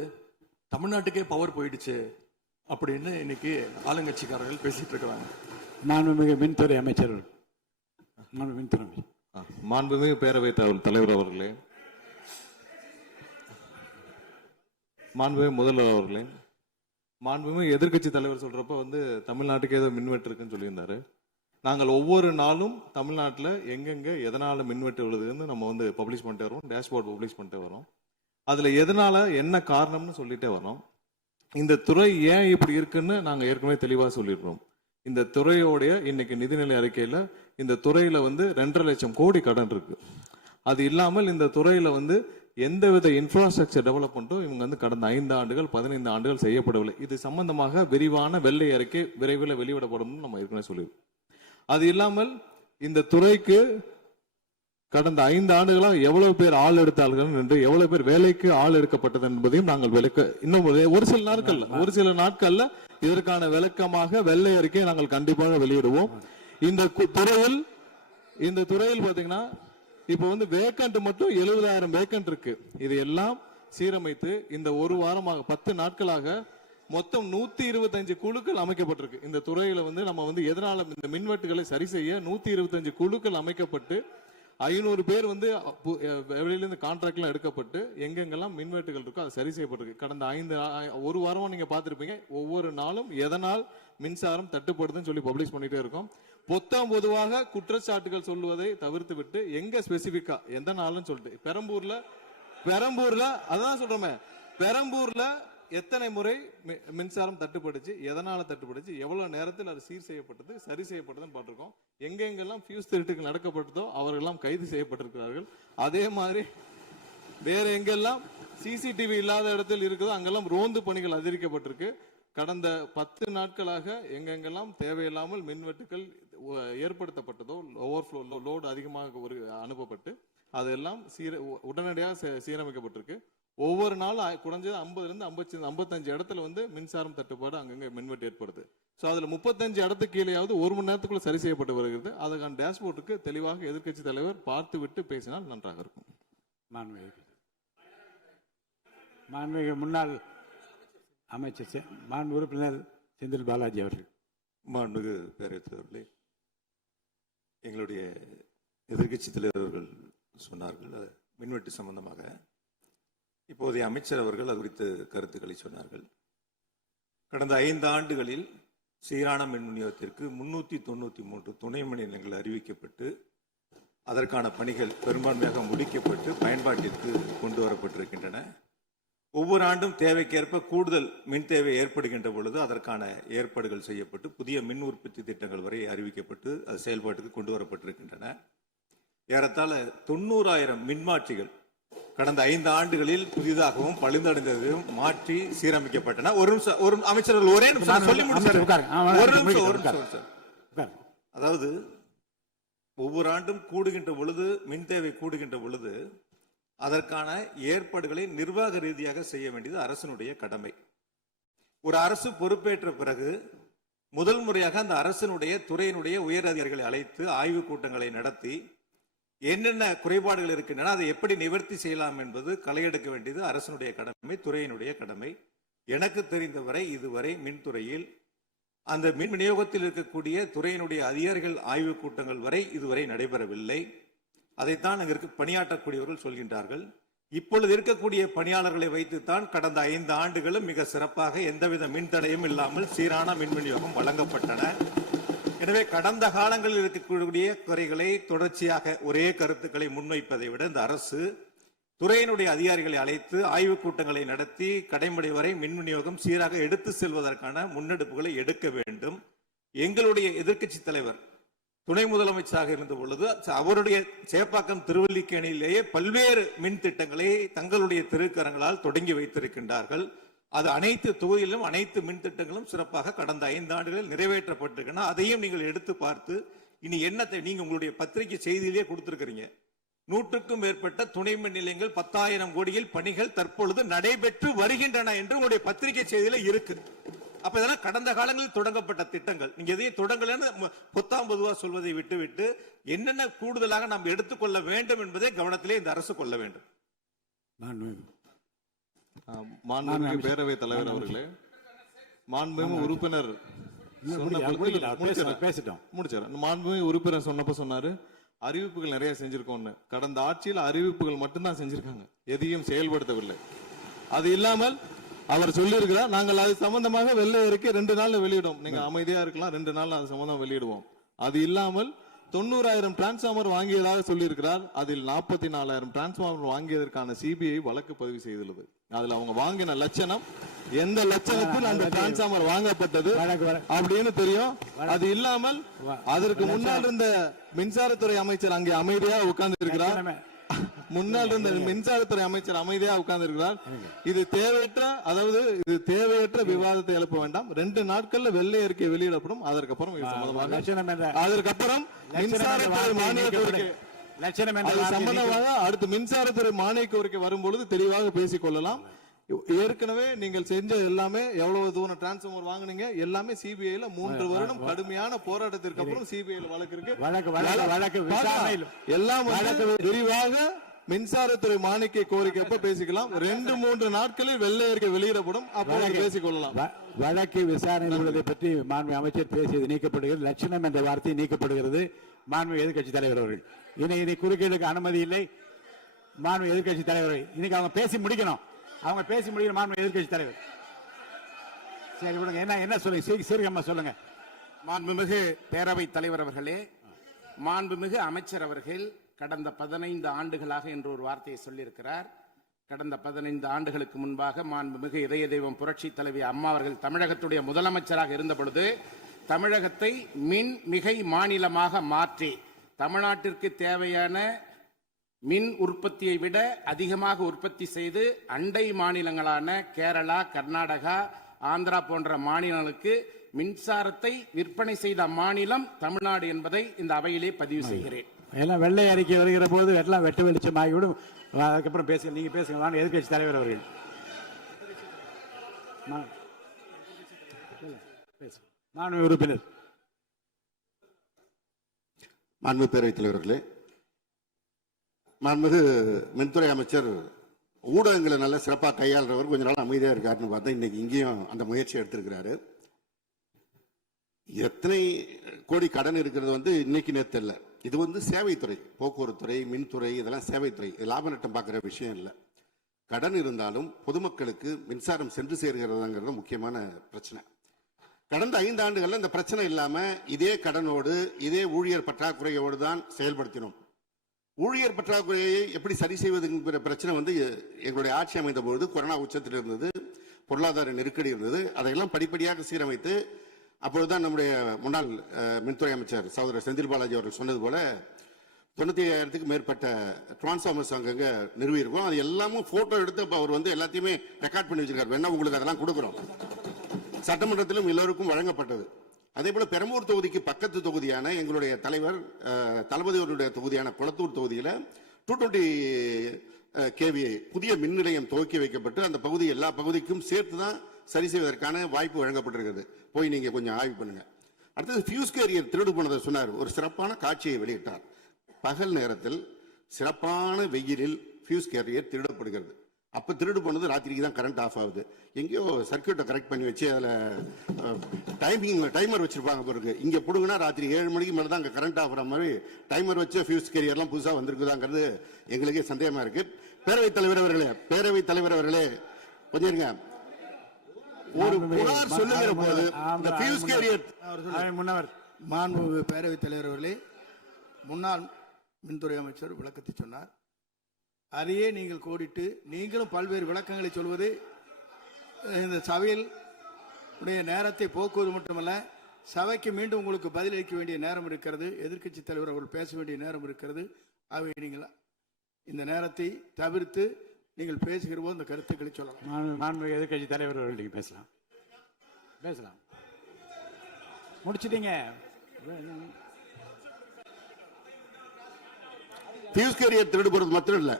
தமிழ்நாட்டுக்கே பவர் போயிடுச்சு அப்படின்னு இன்னைக்கு ஆளுங்கட்சிக்காரர்கள் பேசிட்டு இருக்கிறாங்க. மாண்புமிகு மின்துறை அமைச்சர். மாண்புமிகு பேரவைத் தலைவர் அவர்களே, மாண்புமிகு முதல்வர் அவர்களே, மாண்புமிகு எதிர்க்கட்சி தலைவர் சொல்றப்ப தமிழ்நாட்டுக்கு ஏதோ மின்வெட்டு இருக்குன்னு சொல்லியிருந்தாரு. நாங்கள் ஒவ்வொரு நாளும் தமிழ்நாட்டில் எங்கெங்க எதனால மின்வெட்டு விழுதுன்னு நம்ம பப்ளிஷ் பண்ணிட்டே வரோம், டேஷ்போர்ட் பப்ளிஷ் பண்ணிட்டே வரோம். அதுல எதனால என்ன காரணம்னு சொல்லிட்டே வரோம். இந்த துறை ஏன் இப்படி இருக்குன்னு நாங்க ஏற்கனவே தெளிவாக சொல்லிடுறோம். இந்த துறையோடைய இன்னைக்கு நிதிநிலை அறிக்கையில இந்த துறையில 2.5 லட்சம் கோடி கடன் இருக்கு. அது இல்லாமல் இந்த துறையில எந்தவித இன்ஃப்ராஸ்ட்ரக்சர் டெவலப்மெண்ட்டும் இவங்க கடந்த 5 ஆண்டுகள் 15 ஆண்டுகள் செய்யப்படவில்லை. இது சம்பந்தமாக விரிவான வெள்ளை அறிக்கை விரைவில் வெளியிடப்படும் நம்ம ஏற்கனவே சொல்லியிருக்கோம். அது இல்லாமல் இந்த துறைக்கு கடந்த 5 ஆண்டுகளாக எவ்வளவு பேர் ஆள் எடுத்தார்கள் என்று, எவ்வளவு பேர் வேலைக்கு ஆள் எடுக்கப்பட்டது என்பதையும் நாங்கள் இன்னும் ஒரு சில நாட்கள்ல இதற்கான விளக்கமாக வெள்ளை அறிக்கை நாங்கள் கண்டிப்பாக வெளியிடுவோம். இந்த துறையில் பாத்தீங்கன்னா இப்ப வேக்கண்ட் மட்டும் 70,000 வேக்கண்ட் இருக்கு. இது எல்லாம் சீரமைத்து இந்த ஒரு வாரமாக 10 நாட்களாக மொத்தம் 125 குழுக்கள் அமைக்கப்பட்டிருக்கு. இந்த துறையில வந்து நம்ம வந்து எதனால இந்த மின்வெட்டுகளை சரி செய்ய 125 குழுக்கள் அமைக்கப்பட்டு 500 பேர் வந்து வெளியிலிருந்து கான்ட்ராக்ட்லாம் எடுக்கப்பட்டு எங்கெங்கெல்லாம் மின்வெட்டுகள் இருக்கோ அது சரி செய்யப்பட்டிருக்கு. கடந்த ஒரு வாரமா நீங்க பார்த்திருப்பீங்க, ஒவ்வொரு நாளும் எதனால் மின்சாரம் தட்டுப்படுதுன்னு சொல்லி பப்ளிஷ் பண்ணிட்டே இருக்கோம். பொதுவாக குற்றச்சாட்டுகள் சொல்லுவதை தவிர்த்து விட்டு எங்க ஸ்பெசிபிக்கா எந்த நாள்னு சொல்லிட்டு பெரம்பூர்ல அதான் சொல்றோமே, பெரம்பூர்ல எத்தனை முறை மின்சாரம் தட்டுப்படுச்சு, எதனால தட்டுப்படுச்சு, எவ்வளவு நேரத்தில் அது சீர் செய்யப்பட்டது, சரி செய்யப்பட்டதுன்னு பார்த்திருக்கோம். எங்கெங்கெல்லாம் ஃபியூஸ் திருட்டுகள் நடக்கப்பட்டதோ அவர்களெல்லாம் கைது செய்யப்பட்டிருக்கிறார்கள். அதே மாதிரி வேற எங்கெல்லாம் சிசிடிவி இல்லாத இடத்தில் இருக்குதோ அங்கெல்லாம் ரோந்து பணிகள் அதிகரிக்கப்பட்டிருக்கு. கடந்த 10 நாட்களாக எங்கெங்கெல்லாம் தேவையில்லாமல் மின்வெட்டுகள் ஏற்படுத்தப்பட்டதோ, ஓவர்ஃப்ளோ லோடு அதிகமாக அனுப்பப்பட்டு அதெல்லாம் உடனடியாக சீரமைக்கப்பட்டிருக்கு. ஒவ்வொரு நாளும் குறைஞ்சது 50-55 இடத்துல வந்து மின்சாரம் தட்டுப்பாடு அங்கங்க மின்வெட்டு ஏற்படுது. ஸோ அதுல 35 இடத்துக்கு கீழேயாவது 1 மணி நேரத்துக்குள்ள சரி செய்யப்பட்டு வருகிறது. அதுக்கான டேஷ்போர்டுக்கு தெளிவாக எதிர்க்கட்சி தலைவர் பார்த்து விட்டு பேசினால் நன்றாக இருக்கும். மாண்புமிகு முன்னாள் அமைச்சர் மாண்பு உறுப்பினர் செந்தில் பாலாஜி அவர்கள். மாண்புமிகு பேரவைத் தலைவர்களே, எங்களுடைய எதிர்க்கட்சி தலைவர்கள் சொன்னார்கள் மின்வெட்டு சம்பந்தமாக. இப்போதைய அமைச்சர் அவர்கள் அது குறித்து கருத்துக்களை சொன்னார்கள். கடந்த 5 ஆண்டுகளில் சீரான மின் விநியோகத்திற்கு 393 துணை மின் நிலையங்கள் அறிவிக்கப்பட்டு அதற்கான பணிகள் பெரும்பான்மையாக முடிக்கப்பட்டு பயன்பாட்டிற்கு கொண்டு வரப்பட்டிருக்கின்றன. ஒவ்வொரு ஆண்டும் தேவைக்கேற்ப கூடுதல் மின் தேவை ஏற்படுகின்ற பொழுது அதற்கான ஏற்பாடுகள் செய்யப்பட்டு புதிய மின் உற்பத்தி திட்டங்கள் வரை அறிவிக்கப்பட்டு அது செயல்பாட்டுக்கு கொண்டு வரப்பட்டிருக்கின்றன. ஏறத்தாழ 90,000 மின்மாற்றிகள் கடந்த 5 ஆண்டுகளில் புதிதாகவும் பழுந்தடைந்ததையும் மாற்றி சீரமைக்கப்பட்டன. ஒரு அமைச்சர்கள் ஒரே நிமிஷம் சொல்லி முடிச்சார். அதாவது ஒவ்வொரு ஆண்டும் கூடுகின்ற பொழுது மின் தேவை கூடுகின்ற பொழுது அதற்கான ஏற்பாடுகளை நிர்வாக ரீதியாக செய்ய வேண்டியது அரசினுடைய கடமை. ஒரு அரசு பொறுப்பேற்ற பிறகு முதல் முறையாக அந்த அரசினுடைய துறையினுடைய உயர் அதிகாரிகளை அழைத்து ஆய்வு கூட்டங்களை நடத்தி என்னென்ன குறைபாடுகள் இருக்கின்றன அதை எப்படி நிவர்த்தி செய்யலாம் என்பது களையெடுக்க வேண்டியது அரசினுடைய கடமை, துறையினுடைய கடமை. எனக்கு தெரிந்தவரை இதுவரை மின்துறையில் அந்த மின் விநியோகத்தில் இருக்கக்கூடிய துறையினுடைய அதிகாரிகள் ஆய்வு கூட்டங்கள் வரை இதுவரை நடைபெறவில்லை. அதைத்தான் அங்கு பணியாற்றக்கூடியவர்கள் சொல்கின்றார்கள். இப்பொழுது இருக்கக்கூடிய பணியாளர்களை வைத்துத்தான் கடந்த 5 ஆண்டுகளும் மிக சிறப்பாக எந்தவித மின் தடையும் இல்லாமல் சீரான மின் விநியோகம் வழங்கப்பட்டன. எனவே கடந்த காலங்களில் இருக்கக்கூடிய குறைகளை தொடர்ச்சியாக ஒரே கருத்துக்களை முன்வைப்பதை விட இந்த அரசு துறையினுடைய அதிகாரிகளை அழைத்து ஆய்வு கூட்டங்களை நடத்தி கடைமுறை வரை மின் விநியோகம் சீராக எடுத்து செல்வதற்கான முன்னெடுப்புகளை எடுக்க வேண்டும். எங்களுடைய எதிர்க்கட்சி தலைவர் துணை முதலமைச்சராக இருந்த பொழுது அவருடைய சேப்பாக்கம் திருவல்லிக்கேணியிலேயே பல்வேறு மின் திட்டங்களை தங்களுடைய திருக்கரங்களால் தொடங்கி வைத்திருக்கின்றார்கள். அது அனைத்து தொகுதியிலும் அனைத்து மின் திட்டங்களும் சிறப்பாக கடந்த 5 ஆண்டுகளில் நிறைவேற்றப்பட்டிருக்கின்றன. அதையும் நீங்கள் எடுத்து பார்த்து இனி என்னத்தை நீங்க உங்களுடைய பத்திரிகை செய்தியிலேயே கொடுத்திருக்கிறீங்க. 100க்கும் மேற்பட்ட துணை மின் நிலையங்கள் 10,000 கோடியில் பணிகள் தற்பொழுது நடைபெற்று வருகின்றன என்று உங்களுடைய பத்திரிகை செய்தியில இருக்கு. அப்ப இதெல்லாம் கடந்த காலங்களில் தொடங்கப்பட்ட திட்டங்கள். நீங்க எதையும் தொடங்கலன்னு பொதுவா சொல்வதை விட்டுவிட்டு என்னென்ன கூடுதலாக நாம் எடுத்துக்கொள்ள வேண்டும் என்பதை கவனத்திலே இந்த அரசு கொள்ள வேண்டும். மாண்புமிகு பேரவைத் தலைவர் அவர்களே, மாண்புமிகு உறுப்பினர் மாண்புமிகு உறுப்பினர் சொன்னப்ப சொன்னாரு அறிவிப்புகள் நிறைய செஞ்சிருக்கோம்னு. கடந்த ஆட்சியில் அறிவிப்புகள் மட்டும்தான் செஞ்சிருக்காங்க, எதையும் செயல்படுத்தவில்லை. அது இல்லாமல் அவர் சொல்லியிருக்கிறார் நாங்கள் அது சம்பந்தமாக வெள்ளை அறிக்கை 2 நாள்ல வெளியிடும், நீங்க அமைதியா இருக்கலாம், 2 நாள்ல அது சம்பந்தம் வெளியிடுவோம். அது இல்லாமல் 90,000 டிரான்ஸ்பார்மர் வாங்கியதாக சொல்லியிருக்கிறார். அதில் 44,000 டிரான்ஸ்பார்மர் வாங்கியதற்கான சிபிஐ வழக்கு பதிவு செய்துள்ளது. அதுல அவங்க வாங்கின லட்சணம், எந்த லட்சணத்தில் அந்த டிரான்ஸ்பார்மர் வாங்கப்பட்டது அப்படின்னு தெரியும். அது இல்லாமல் அதற்கு முன்னால் இருந்த மின்சாரத்துறை அமைச்சர் அங்கே அமைதியா உட்கார்ந்து இருக்கிறார். முன்னால் இருந்த மின்சாரத்துறை அமைச்சர் அமைதியா உட்கார்ந்து இருக்கிறார். இது தேவையற்ற விவாதத்தை எழுப்ப வேண்டாம். 2 நாட்கள்ல வெள்ளை அறிக்கை வெளியிடப்படும். அதற்கப்புறம் மின்சாரத்துறை மானிய கோரிக்கை சம்பந்தமாக அடுத்து மின்சாரத்துறை மானிய கோரிக்கை வரும்பொழுது தெளிவாக பேசிக் கொள்ளலாம். ஏற்கனவே நீங்கள் செஞ்ச எல்லாமே எவ்வளவு தூரம் டிரான்ஸ்பார்மர் வாங்குனீங்க எல்லாமே சிபிஐல 3 வருடம் கடுமையான போராட்டத்திற்கு அப்புறம் சிபிஐல வழக்கு இருக்கு. எல்லாம் விரிவாக மின்சாரத்துறை மானிய கோரிக்கை எப்ப பேசிக்கலாம். 2-3 நாட்களில் வெள்ளை அறிக்கை வெளியிடப்படும், அப்போ பேசிக்கொள்ளலாம். வழக்கு விசாரணையில் உள்ளதை பற்றி மாண்பு அமைச்சர் பேசியது நீக்கப்படுகிறது. லட்சணம் என்ற வார்த்தை நீக்கப்படுகிறது. மாண்பு எதிர்க்கட்சி தலைவர் அவர்கள் இனி குறுக்கீடுக்கு அனுமதி இல்லை. மாண்பு எதிர்க்கட்சி தலைவர் இன்னைக்கு அவங்க பேசி முடிக்கணும். மாண்பு எதிர்க்கட்சி தலைவர் சரி விடுங்க. என்ன சொல்லுங்க, சீக்கிரமா சொல்லுங்க. மாண்புமிகு பேரவைத் தலைவர் அவர்களே, மாண்புமிகு அமைச்சர் அவர்கள் கடந்த 15 ஆண்டுகளாக என்று ஒரு வார்த்தையை சொல்லியிருக்கிறார். கடந்த 15 ஆண்டுகளுக்கு முன்பாக மாண்புமிகு இதய தெய்வம் புரட்சி தலைவி அம்மா அவர்கள் தமிழகத்துடைய முதலமைச்சராக இருந்த பொழுது தமிழகத்தை மின் மிகை மாநிலமாக மாற்றி தமிழ்நாட்டிற்கு தேவையான மின் உற்பத்தியை விட அதிகமாக உற்பத்தி செய்து அண்டை மாநிலங்களான கேரளா, கர்நாடகா, ஆந்திரா போன்ற மாநிலங்களுக்கு மின்சாரத்தை விற்பனை செய்த மாநிலம் தமிழ்நாடு என்பதை இந்த அவையிலே பதிவு செய்கிறேன். எல்லாம் வெள்ளை அறிக்கை வருகிற போது எல்லாம் வெட்ட வெளிச்சமாகிவிடும். அதுக்கப்புறம் பேசுங்க, நீங்க பேசுங்க. வாங்க எதிர்க்கட்சி தலைவர் அவர்கள் மாண்பு உறுப்பினர். மாண்பு பேரவைத் தலைவர்களே, மாண்புமிகு மின்துறை அமைச்சர் ஊடகங்களை நல்ல சிறப்பாக கையாளுறவர். கொஞ்ச நாள் அமைதியாக இருக்காருன்னு பார்த்தா இன்னைக்கு இங்கேயும் அந்த முயற்சி எடுத்திருக்கிறாரு. எத்தனை கோடி கடன் இருக்கிறது இன்னைக்கு நேற்று இல்லை. இது சேவைத்துறை, போக்குவரத்துறை, மின்துறை, இதெல்லாம் சேவைத்துறை. லாப நட்டம் பார்க்குற விஷயம் இல்லை. கடன் இருந்தாலும் பொதுமக்களுக்கு மின்சாரம் சென்று சேர்கிறதாங்கிறது முக்கியமான பிரச்சனை. கடந்த 5 ஆண்டுகள்ல இந்த பிரச்சனை இல்லாம இதே கடனோடு இதே ஊழியர் பற்றாக்குறையோடு தான் செயல்படுத்தினோம். ஊழியர் பற்றாக்குறையை எப்படி சரி செய்வதுங்கிற பிரச்சனை எங்களுடைய ஆட்சி அமைந்த பொழுது கொரோனா உச்சத்தில் இருந்தது, பொருளாதார நெருக்கடி இருந்தது. அதையெல்லாம் படிப்படியாக சீரமைத்து அப்பொழுதுதான் நம்முடைய முன்னாள் மின்துறை அமைச்சர் சகோதரர் செந்தில் பாலாஜி அவர்கள் சொன்னது போல 95,000க்கு மேற்பட்ட டிரான்ஸ்ஃபார்மர்ஸ் அங்கங்க நிறுவியிருக்கோம். அது எல்லாமும் போட்டோ எடுத்து அவர் எல்லாத்தையுமே ரெக்கார்ட் பண்ணி வச்சிருக்காரு. வேணா உங்களுக்கு அதெல்லாம் கொடுக்குறோம். சட்டமன்றத்திலும் எல்லோருக்கும் வழங்கப்பட்டது. அதே போல பெரம்பூர் தொகுதிக்கு பக்கத்து தொகுதியான எங்களுடைய தலைவர் தளபதி அவருடைய தொகுதியான குளத்தூர் தொகுதியில் 220 kVA புதிய மின் நிலையம் துவக்கி வைக்கப்பட்டு அந்த பகுதி எல்லா பகுதிக்கும் சேர்த்து தான் சரி செய்வதற்கான வாய்ப்பு வழங்கப்பட்டிருக்கிறது. போய் நீங்க கொஞ்சம் ஆய்வு பண்ணுங்க. அடுத்தது ஃபியூஸ் கேரியர் திருடு போனதை சொன்னார். ஒரு சிறப்பான காட்சியை வெளியிட்டார். பகல் நேரத்தில் சிறப்பான வெயிலில் ஃபியூஸ் கேரியர் திருடப்படுகிறது. அப்ப திருடு போனது ராத்திரிக்கு தான் கரண்ட் ஆஃப் ஆகுது. எங்கேயோ சர்க்கியூட்டை கரெக்ட் பண்ணி வச்சு அதில் டைமர் வச்சிருப்பாங்க பிறகு. இங்க புடுங்கினா ராத்திரி 7 மணிக்கு மேலே தான் அங்கே கரண்ட் ஆகிற மாதிரி டைமர் வச்சு ஃபியூஸ் கேரியர்லாம் புதுசாக வந்திருக்குதாங்கிறது எங்களுக்கே சந்தேகமா இருக்கு. பேரவைத் தலைவர் அவர்களே கொஞ்சம் இருங்க. ஒரு புகார் சொல்லுகிற போது இந்த ஃபியூஸ் கேரியர் முன்னவர் மாண்பு பேரவைத் தலைவர் அவர்களே, முன்னாள் மின்துறை அமைச்சர் விளக்கத்தை சொன்னார். அதையே நீங்கள் கோடிட்டு நீங்களும் பல்வேறு விளக்கங்களை சொல்வது இந்த சபையில் உடைய நேரத்தை போக்குவது மட்டுமல்ல, சபைக்கு மீண்டும் உங்களுக்கு பதிலளிக்க வேண்டிய நேரம் இருக்கிறது. எதிர்க்கட்சி தலைவர் அவர்கள் பேச வேண்டிய நேரம் இருக்கிறது. ஆகவே நீங்கள் இந்த நேரத்தை தவிர்த்து நீங்கள் பேசுகிற போது இந்த கருத்துக்களை சொல்லலாம். எதிர்க்கட்சி தலைவர் அவர்கள் நீங்க பேசலாம். முடிச்சிட்டீங்க. ஃபியூஸ் கேரியர் திருடு போறது மாத்திரம் இல்ல,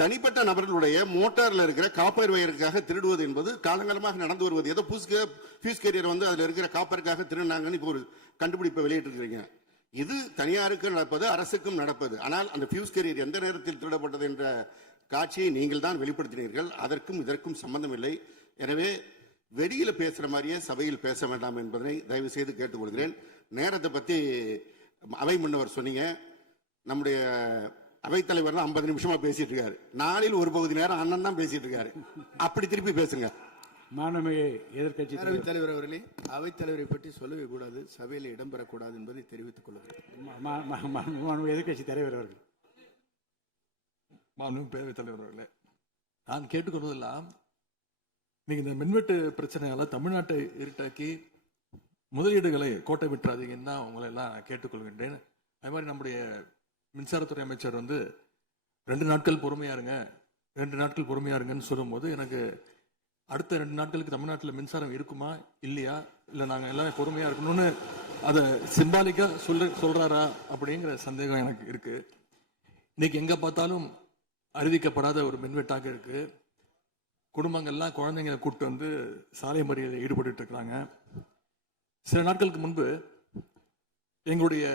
தனிப்பட்ட நபர்களுடைய மோட்டார்ல இருக்கிற காப்பர் வயருக்காக திருடுவது என்பது காலங்காலமாக நடந்து வருவது. ஏதோ ஃபியூஸ் கேரியர் அதுல இருக்கிற காப்பருக்காக திருடினாங்கன்னு இப்போ ஒரு கண்டுபிடிப்பை வெளியிட்டிருக்கிறீங்க. இது தனியாருக்கு நடப்பது, அரசுக்கும் நடப்பது. ஆனால் அந்த ஃபியூஸ் கேரியர் எந்த நேரத்தில் திருடப்பட்டது என்ற காட்சியை நீங்கள் தான் வெளிப்படுத்தினீர்கள். அதற்கும் இதற்கும் சம்பந்தம் இல்லை. எனவே வெளியில பேசுற மாதிரியே சபையில் பேச வேண்டாம் என்பதை தயவு செய்து கேட்டுக்கொள்கிறேன். நேரத்தை பத்தி அவை முன்னவர் சொன்னீங்க. நம்முடைய அவைத்தலைவர் தான் 50 நிமிஷமா பேசிட்டு இருக்காரு. நாளில் ஒரு பகுதி நேரம் அண்ணன் தான் பேசிட்டு இருக்காரு. அப்படி திருப்பி பேசுங்க. எதிர்க்கட்சி தலைவர் அவர்களே, அவைத்தலைவரை பற்றி சொல்லவே கூடாது, சபையில் இடம்பெறக்கூடாது என்பதை தெரிவித்துக் கொள்கிறேன். எதிர்க்கட்சி தலைவர் அவர்கள். மாண்புமிகு பேரவைத் தலைவர் அவர்களே, நான் கேட்டுக்கொள்வதெல்லாம் நீங்க இந்த மின்வெட்டு பிரச்சனையால தமிழ்நாட்டை இருட்டாக்கி முதலீடுகளை கோட்டை விட்டுறாதீங்கன்னா உங்களை எல்லாம் கேட்டுக்கொள்கின்றேன். அதே மாதிரி நம்முடைய மின்சாரத்துறை அமைச்சர் 2 நாட்கள் பொறுமையா இருங்கன்னு சொல்லும்போது எனக்கு அடுத்த 2 நாட்களுக்கு தமிழ்நாட்டில் மின்சாரம் இருக்குமா இல்லையா, இல்லை நாங்கள் எல்லாம் பொறுமையா இருக்கணும்னு அதை சிம்பாலிக்கா சொல்றாரா அப்படிங்கிற சந்தேகம் எனக்கு இருக்கு. இன்னைக்கு எங்க பார்த்தாலும் அறிவிக்கப்படாத ஒரு மின்வெட்டாக இருக்கு. குடும்பங்கள்லாம் குழந்தைங்களை கூப்பிட்டு சாலை மறியலில் ஈடுபட்டு இருக்கிறாங்க. சில நாட்களுக்கு முன்பு எங்களுடைய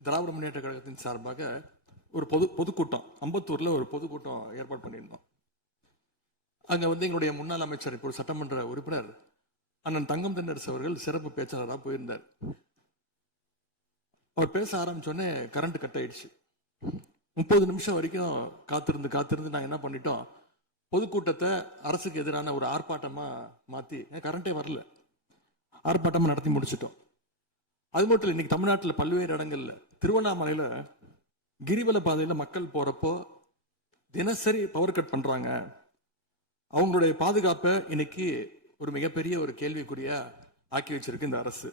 திராவிட முன்னேற்ற கழகத்தின் சார்பாக ஒரு பொதுக்கூட்டம் அம்பத்தூர்ல ஒரு பொதுக்கூட்டம் ஏற்பாடு பண்ணியிருந்தோம். அங்க வந்து எங்களுடைய முன்னாள் அமைச்சர், இப்போ சட்டமன்ற உறுப்பினர் அண்ணன் தங்கம் தென்னரசு அவர்கள் சிறப்பு பேச்சாளராக போயிருந்தார். அவர் பேச ஆரம்பிச்சோடனே கரண்ட் கட் ஆயிடுச்சு. 30 நிமிஷம் வரைக்கும் காத்திருந்து நாங்கள் என்ன பண்ணிட்டோம், பொதுக்கூட்டத்தை அரசுக்கு எதிரான ஒரு ஆர்ப்பாட்டமா மாத்தி, கரண்டே வரல, ஆர்ப்பாட்டமா நடத்தி முடிச்சிட்டோம். அது மட்டும் இல்லை, இன்னைக்கு தமிழ்நாட்டில் பல்வேறு இடங்கள்ல, திருவண்ணாமலையில கிரிவல பாதையில மக்கள் போறப்போ தினசரி பவர் கட் பண்றாங்க. அவங்களுடைய பாதுகாப்பை இன்னைக்கு ஒரு மிகப்பெரிய ஒரு கேள்விக்குறியா ஆக்கி வச்சிருக்கு இந்த அரசு.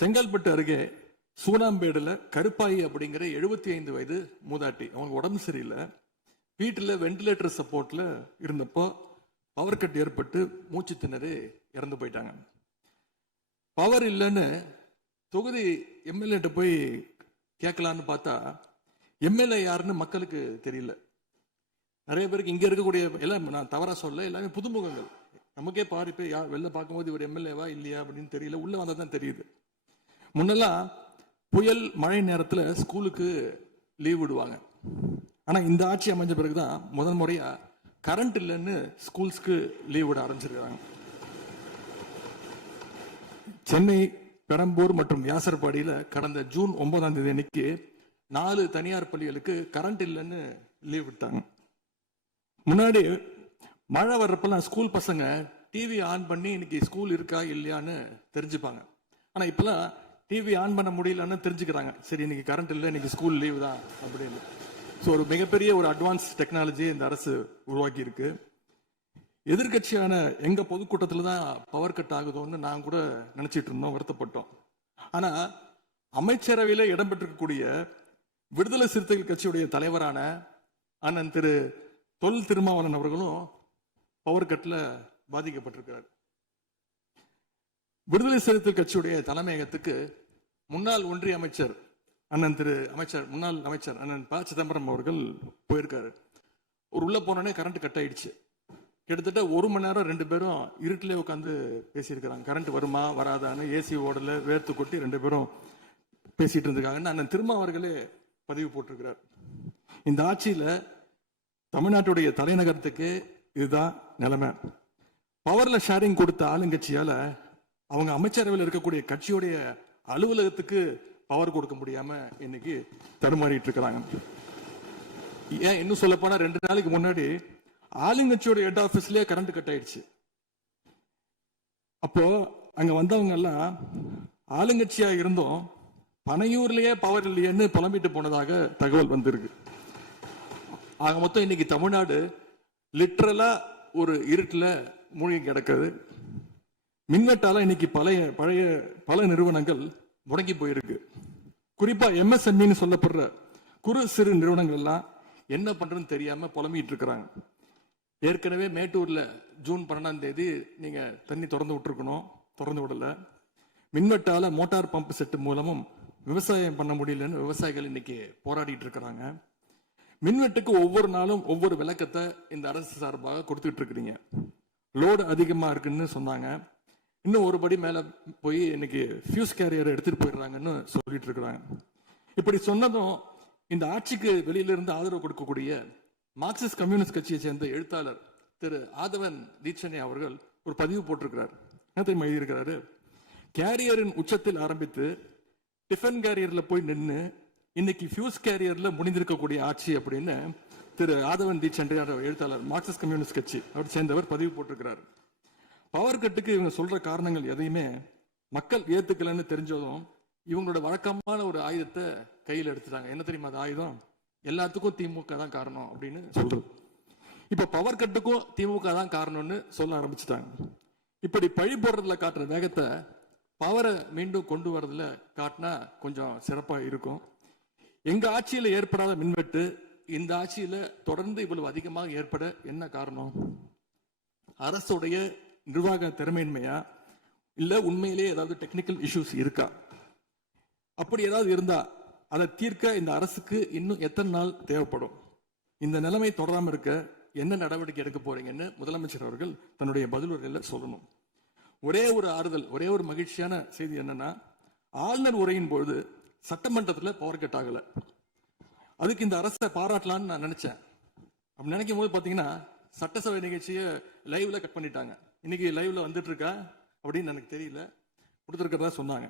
செங்கல்பட்டு அருகே சூனாம்பேடுல கருப்பாயி அப்படிங்கிற 75 வயது மூதாட்டி, அவங்க உடம்பு சரியில்லை, வீட்டில் வெண்டிலேட்டர் சப்போர்ட்ல இருந்தப்போ பவர் கட் ஏற்பட்டு மூச்சு திணறி இறந்து போயிட்டாங்க. பவர் இல்லைன்னு தொகுதி எம்எல்ஏட்ட போய் கேட்கலான்னு பார்த்தா எம்எல்ஏ யாருன்னு மக்களுக்கு தெரியல. நிறைய பேருக்கு இங்க இருக்கக்கூடிய எல்லாம், நான் தவறா சொல்ல, எல்லாமே புதுமுகங்கள். நமக்கே பாரு வெளில பார்க்கும்போது ஒரு எம்எல்ஏவா இல்லையா அப்படின்னு தெரியல, உள்ள வந்தா தான் தெரியுது. முன்னெல்லாம் புயல் மழை நேரத்துல ஸ்கூலுக்கு லீவ் விடுவாங்க. ஆனா இந்த ஆட்சி அமைஞ்ச பிறகுதான் முதல் முறையா கரண்ட் இல்லைன்னு ஸ்கூல்ஸ்க்கு லீவ் விட ஆரம்பிச்சிருக்காங்க. சென்னை, பெரம்பூர் மற்றும் வியாசர்பாடியில கடந்த ஜூன் 9ஆம் தேதி அன்னைக்கு 4 தனியார் பள்ளிகளுக்கு கரண்ட் இல்லைன்னு லீவ் விட்டாங்க. முன்னாடி மழை வர்றப்பெல்லாம் ஸ்கூல் பசங்க டிவி ஆன் பண்ணி இன்னைக்கு ஸ்கூல் இருக்கா இல்லையான்னு தெரிஞ்சுப்பாங்க. ஆனா இப்பெல்லாம் டிவி ஆன் பண்ண முடியலன்னு தெரிஞ்சுக்கிறாங்க, சரி இன்னைக்கு கரண்ட் இல்லை, இன்னைக்கு ஸ்கூல் லீவ் தான் அப்படின்னு. ஸோ ஒரு மிகப்பெரிய ஒரு அட்வான்ஸ் டெக்னாலஜி இந்த அரசு உருவாக்கி இருக்கு. எதிர்கட்சியான எங்க பொதுக்கூட்டத்தில் தான் பவர் கட் ஆகுதோன்னு நான் கூட நினைச்சிட்டு இருந்தோம், வருத்தப்பட்டோம். ஆனா அமைச்சரவையில இடம்பெற்றிருக்கக்கூடிய விடுதலை சிறுத்தைகள் கட்சியுடைய தலைவரான அண்ணன் திரு தொல் திருமாவளவன் அவர்களும் பவர் கட்ல பாதிக்கப்பட்டிருக்கிறார். விடுதலை சிறுத்தைகள் கட்சியுடைய தலைமையகத்துக்கு முன்னாள் ஒன்றிய அமைச்சர் முன்னாள் அமைச்சர் அண்ணன் ப சிதம்பரம் அவர்கள் போயிருக்காரு. ஒரு உள்ள போனோடனே கரண்ட் கட் ஆயிடுச்சு. கிட்டத்தட்ட 1 மணி நேரம் 2 பேரும் இருட்டிலே உட்காந்து பேசியிருக்கிறாங்க. கரண்ட் வருமா வராதான்னு ஏசி ஓடல, வேர்த்து கொட்டி 2 பேரும் பேசிட்டு இருந்திருக்காங்கன்னு அண்ணன் திருமா அவர்களே பதிவு போட்டிருக்கிறார். இந்த ஆட்சியில தமிழ்நாட்டுடைய தலைநகரத்துக்கு இதுதான் நிலைமை. பவர்ல ஷேரிங் கொடுத்த ஆளுங்கட்சியால அவங்க அமைச்சரவையில் இருக்கக்கூடிய கட்சியுடைய அலுவலகத்துக்கு பவர் கொடுக்க முடியாம இன்னைக்கு தடுமாறிட்டு இருக்கிறாங்க. ஏன் இன்னும் சொல்ல போனா 2 நாளைக்கு முன்னாடி ஆளுங்கட்சியோட ஹெட் ஆபீஸ்லயே கரண்ட் கட் ஆயிடுச்சு. அப்போ அங்க வந்தவங்க எல்லாம் ஆளுங்கட்சியா இருந்தும் பனையூர்லயே பவர் இல்லையேன்னு புலம்பிட்டு போனதாக தகவல் வந்திருக்கு. ஆக மொத்தம் இன்னைக்கு தமிழ்நாடு லிட்டரலா ஒரு இருட்டுல மூழ்கி கிடக்குது. மின்வெட்டால இன்னைக்கு பல நிறுவனங்கள் முடங்கி போயிருக்கு. குறிப்பா எம்எஸ்எம்இன்னு சொல்லப்படுற குறு சிறு நிறுவனங்கள் எல்லாம் என்ன பண்றதுன்னு தெரியாம புலம்பிட்டு இருக்கிறாங்க. ஏற்கனவே மேட்டூர்ல ஜூன் 12ஆம் தேதி நீங்க தண்ணி திறந்து விட்டுருக்கணும், திறந்து விடல. மின்வெட்டால மோட்டார் பம்ப் செட் மூலமும் விவசாயம் பண்ண முடியலன்னு விவசாயிகள் இன்னைக்கு போராடிட்டு இருக்கிறாங்க. மின்வெட்டுக்கு ஒவ்வொரு நாளும் ஒவ்வொரு விளக்கத்தை இந்த அரசு சார்பாக கொடுத்துட்டு இருக்கிறீங்க. லோடு அதிகமா இருக்குன்னு சொன்னாங்க. இன்னும் ஒரு படி மேல போய் இன்னைக்கு ஃபியூஸ் கேரியரை எடுத்துட்டு போயிடுறாங்கன்னு சொல்லிட்டு இருக்கிறாங்க. இப்படி சொன்னதும் இந்த ஆட்சிக்கு வெளியில இருந்து ஆதரவு கொடுக்கக்கூடிய மார்க்சிஸ்ட் கம்யூனிஸ்ட் கட்சியை சேர்ந்த எழுத்தாளர் திரு ஆதவன் தீட்சணி அவர்கள் ஒரு பதிவு போட்டிருக்கிறார். என்ன தெரியுமா எழுதியிருக்கிறாரு? கேரியரின் உச்சத்தில் ஆரம்பித்து டிஃபன் கேரியர்ல போய் நின்று இன்னைக்கு ஃபியூஸ் கேரியர்ல முடிந்திருக்கக்கூடிய ஆட்சி அப்படின்னு திரு ஆதவன் தீட்சணி எழுத்தாளர், மார்க்சிஸ்ட் கம்யூனிஸ்ட் கட்சி அவர் சேர்ந்தவர் பதிவு போட்டிருக்கிறார். பவர் கட்டுக்கு இவங்க சொல்ற காரணங்கள் எதையுமே மக்கள் ஏத்துக்கலன்னு தெரிஞ்சதும் இவங்களோட வழக்கமான ஒரு ஆயுதத்தை கையில் எடுத்துட்டாங்க. என்ன தெரியுமா அது ஆயுதம்? எல்லாத்துக்கும் திமுக தான் காரணம் அப்படின்னு சொல்றது. இப்ப பவர் கட்டுக்கும் திமுக தான் காரணம்னு சொல்ல ஆரம்பிச்சுட்டாங்க. இப்படி பழி போடுறதுல காட்டுற வேகத்தை பவரை மீண்டும் கொண்டு வரதுல காட்டினா கொஞ்சம் சிறப்பா இருக்கும். எங்க ஆட்சியில ஏற்படாத மின்வெட்டு இந்த ஆட்சியில தொடர்ந்து இவ்வளவு அதிகமாக ஏற்பட என்ன காரணம்? அரசுடைய நிர்வாக திறமையின்மையா, இல்ல உண்மையிலேயே ஏதாவது டெக்னிக்கல் இஷ்யூஸ் இருக்கா? அப்படி ஏதாவது இருந்தா அதை தீர்க்க இந்த அரசுக்கு இன்னும் எத்தனை நாள் தேவைப்படும்? இந்த நிலைமை தொடராம இருக்க என்ன நடவடிக்கை எடுக்க போறீங்கன்னு முதலமைச்சர் அவர்கள் தன்னுடைய பதிலுரையில சொல்லணும். ஒரே ஒரு ஆறுதல், ஒரே ஒரு மகிழ்ச்சியான செய்தி என்னன்னா, ஆளுநர் உரையின் பொழுது சட்டமன்றத்தில் பவர் கட் ஆகல. அதுக்கு இந்த அரசை பாராட்டலான்னு நான் நினைச்சேன். அப்படி நினைக்கும் போது பாத்தீங்கன்னா சட்டசபை நிகழ்ச்சியை லைவ்ல கட் பண்ணிட்டாங்க. இன்னைக்கு லைவ்ல வந்துட்டு இருக்கா அப்படின்னு எனக்கு தெரியல, கொடுத்துருக்கிறதா சொன்னாங்க.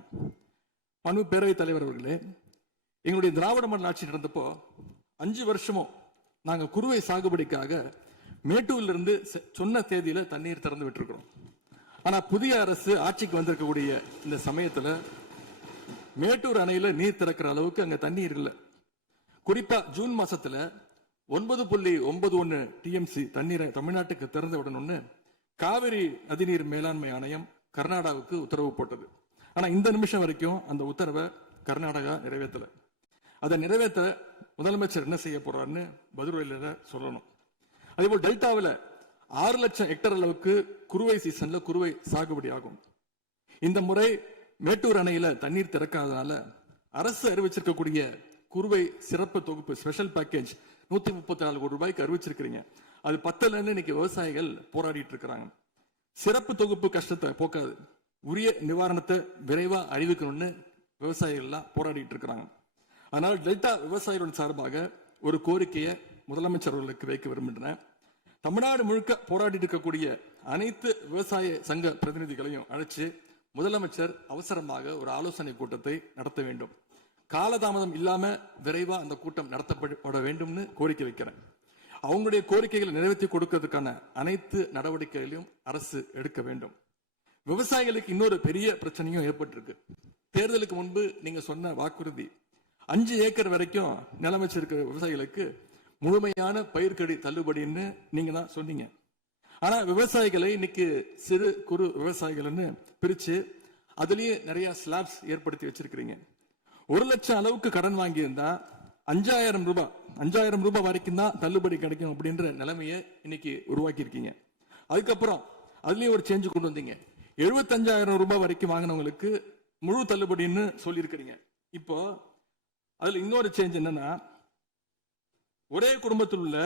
மனு பேரவைத் தலைவர் அவர்களே, எங்களுடைய திராவிட மாடல் ஆட்சி நடந்தப்போ 5 வருஷமும் நாங்க குறுவை சாகுபடிக்காக மேட்டூர்ல இருந்து சொன்ன தேதியில தண்ணீர் திறந்து விட்டுருக்கிறோம். ஆனா புதிய அரசு ஆட்சிக்கு வந்திருக்கக்கூடிய இந்த சமயத்துல மேட்டூர் அணையில நீர் திறக்கிற அளவுக்கு அங்க தண்ணீர் இல்லை. குறிப்பா ஜூன் மாசத்துல 9.91 டிஎம்சி தண்ணீரை தமிழ்நாட்டுக்கு திறந்து விடணும்னு காவிரி நதிநீர் மேலாண்மை ஆணையம் கர்நாடகாவுக்கு உத்தரவு போட்டது. ஆனா இந்த நிமிஷம் வரைக்கும் அந்த உத்தரவை கர்நாடகா நிறைவேற்றல. அதை நிறைவேற்ற முதலமைச்சர் என்ன செய்ய போறாருன்னு பதிலுரையில சொல்லணும். அதேபோல் டெல்டாவில் 6 லட்சம் ஹெக்டேர் அளவுக்கு குறுவை சீசன்ல குறுவை சாகுபடி ஆகும். இந்த முறை மேட்டூர் அணையில தண்ணீர் திறக்காதனால அரசு அறிவிச்சிருக்கக்கூடிய குறுவை சிறப்பு தொகுப்பு ஸ்பெஷல் பேக்கேஜ் 134 கோடி ரூபாய்க்கு அறிவிச்சிருக்கிறீங்க. அது பத்தலன்னு இன்னைக்கு விவசாயிகள் போராடிட்டு இருக்கிறாங்க. சிறப்பு தொகுப்பு கஷ்டத்தை போக்காது, உரிய நிவாரணத்தை விரைவா அறிவிக்கணும்னு விவசாயிகள் எல்லாம் போராடிட்டு இருக்கிறாங்க. அதனால டெல்டா விவசாயிகளின் சார்பாக ஒரு கோரிக்கையை முதலமைச்சர் அவர்களுக்கு வைக்க விரும்புகிறேன். தமிழ்நாடு முழுக்க போராடிட்டு இருக்கக்கூடிய அனைத்து விவசாய சங்க பிரதிநிதிகளையும் அழைச்சு முதலமைச்சர் அவசரமாக ஒரு ஆலோசனை கூட்டத்தை நடத்த வேண்டும். காலதாமதம் இல்லாம விரைவா அந்த கூட்டம் நடத்தப்பட வேண்டும்னு கோரிக்கை வைக்கிறேன். அவங்களுடைய கோரிக்கைகளை நிறைவேற்றி கொடுக்கிறதுக்கான அனைத்து நடவடிக்கைகளையும் அரசு எடுக்க வேண்டும். விவசாயிகளுக்கு இன்னொரு பெரிய பிரச்சனையும் ஏற்பட்டிருக்கு. தேர்தலுக்கு முன்பு நீங்க சொன்ன வாக்குறுதி 5 ஏக்கர் வரைக்கும் நிலம் வச்சிருக்கிற விவசாயிகளுக்கு முழுமையான பயிர்க்கடி தள்ளுபடின்னு நீங்க தான் சொன்னீங்க. ஆனா விவசாயிகளை இன்னைக்கு சிறு குறு விவசாயிகள்னு பிரிச்சு அதுலயே நிறைய ஸ்லாப்ஸ் ஏற்படுத்தி வச்சிருக்கிறீங்க. 1 லட்சம் அளவுக்கு கடன் வாங்கியிருந்தா 5000 ரூபாய் வரைக்கும் தான் தள்ளுபடி கிடைக்கும் அப்படின்ற நிலைமையை இன்னைக்கு உருவாக்கி இருக்கீங்க. அதுக்கப்புறம் அதுலயும் ஒரு சேஞ்ச் கொண்டு வந்தீங்க. 75,000 ரூபாய் வரைக்கும் வாங்கினவங்களுக்கு முழு தள்ளுபடின்னு சொல்லியிருக்கிறீங்க. இப்போ அதுல இன்னொரு சேஞ்ச் என்னன்னா, ஒரே குடும்பத்தில் உள்ள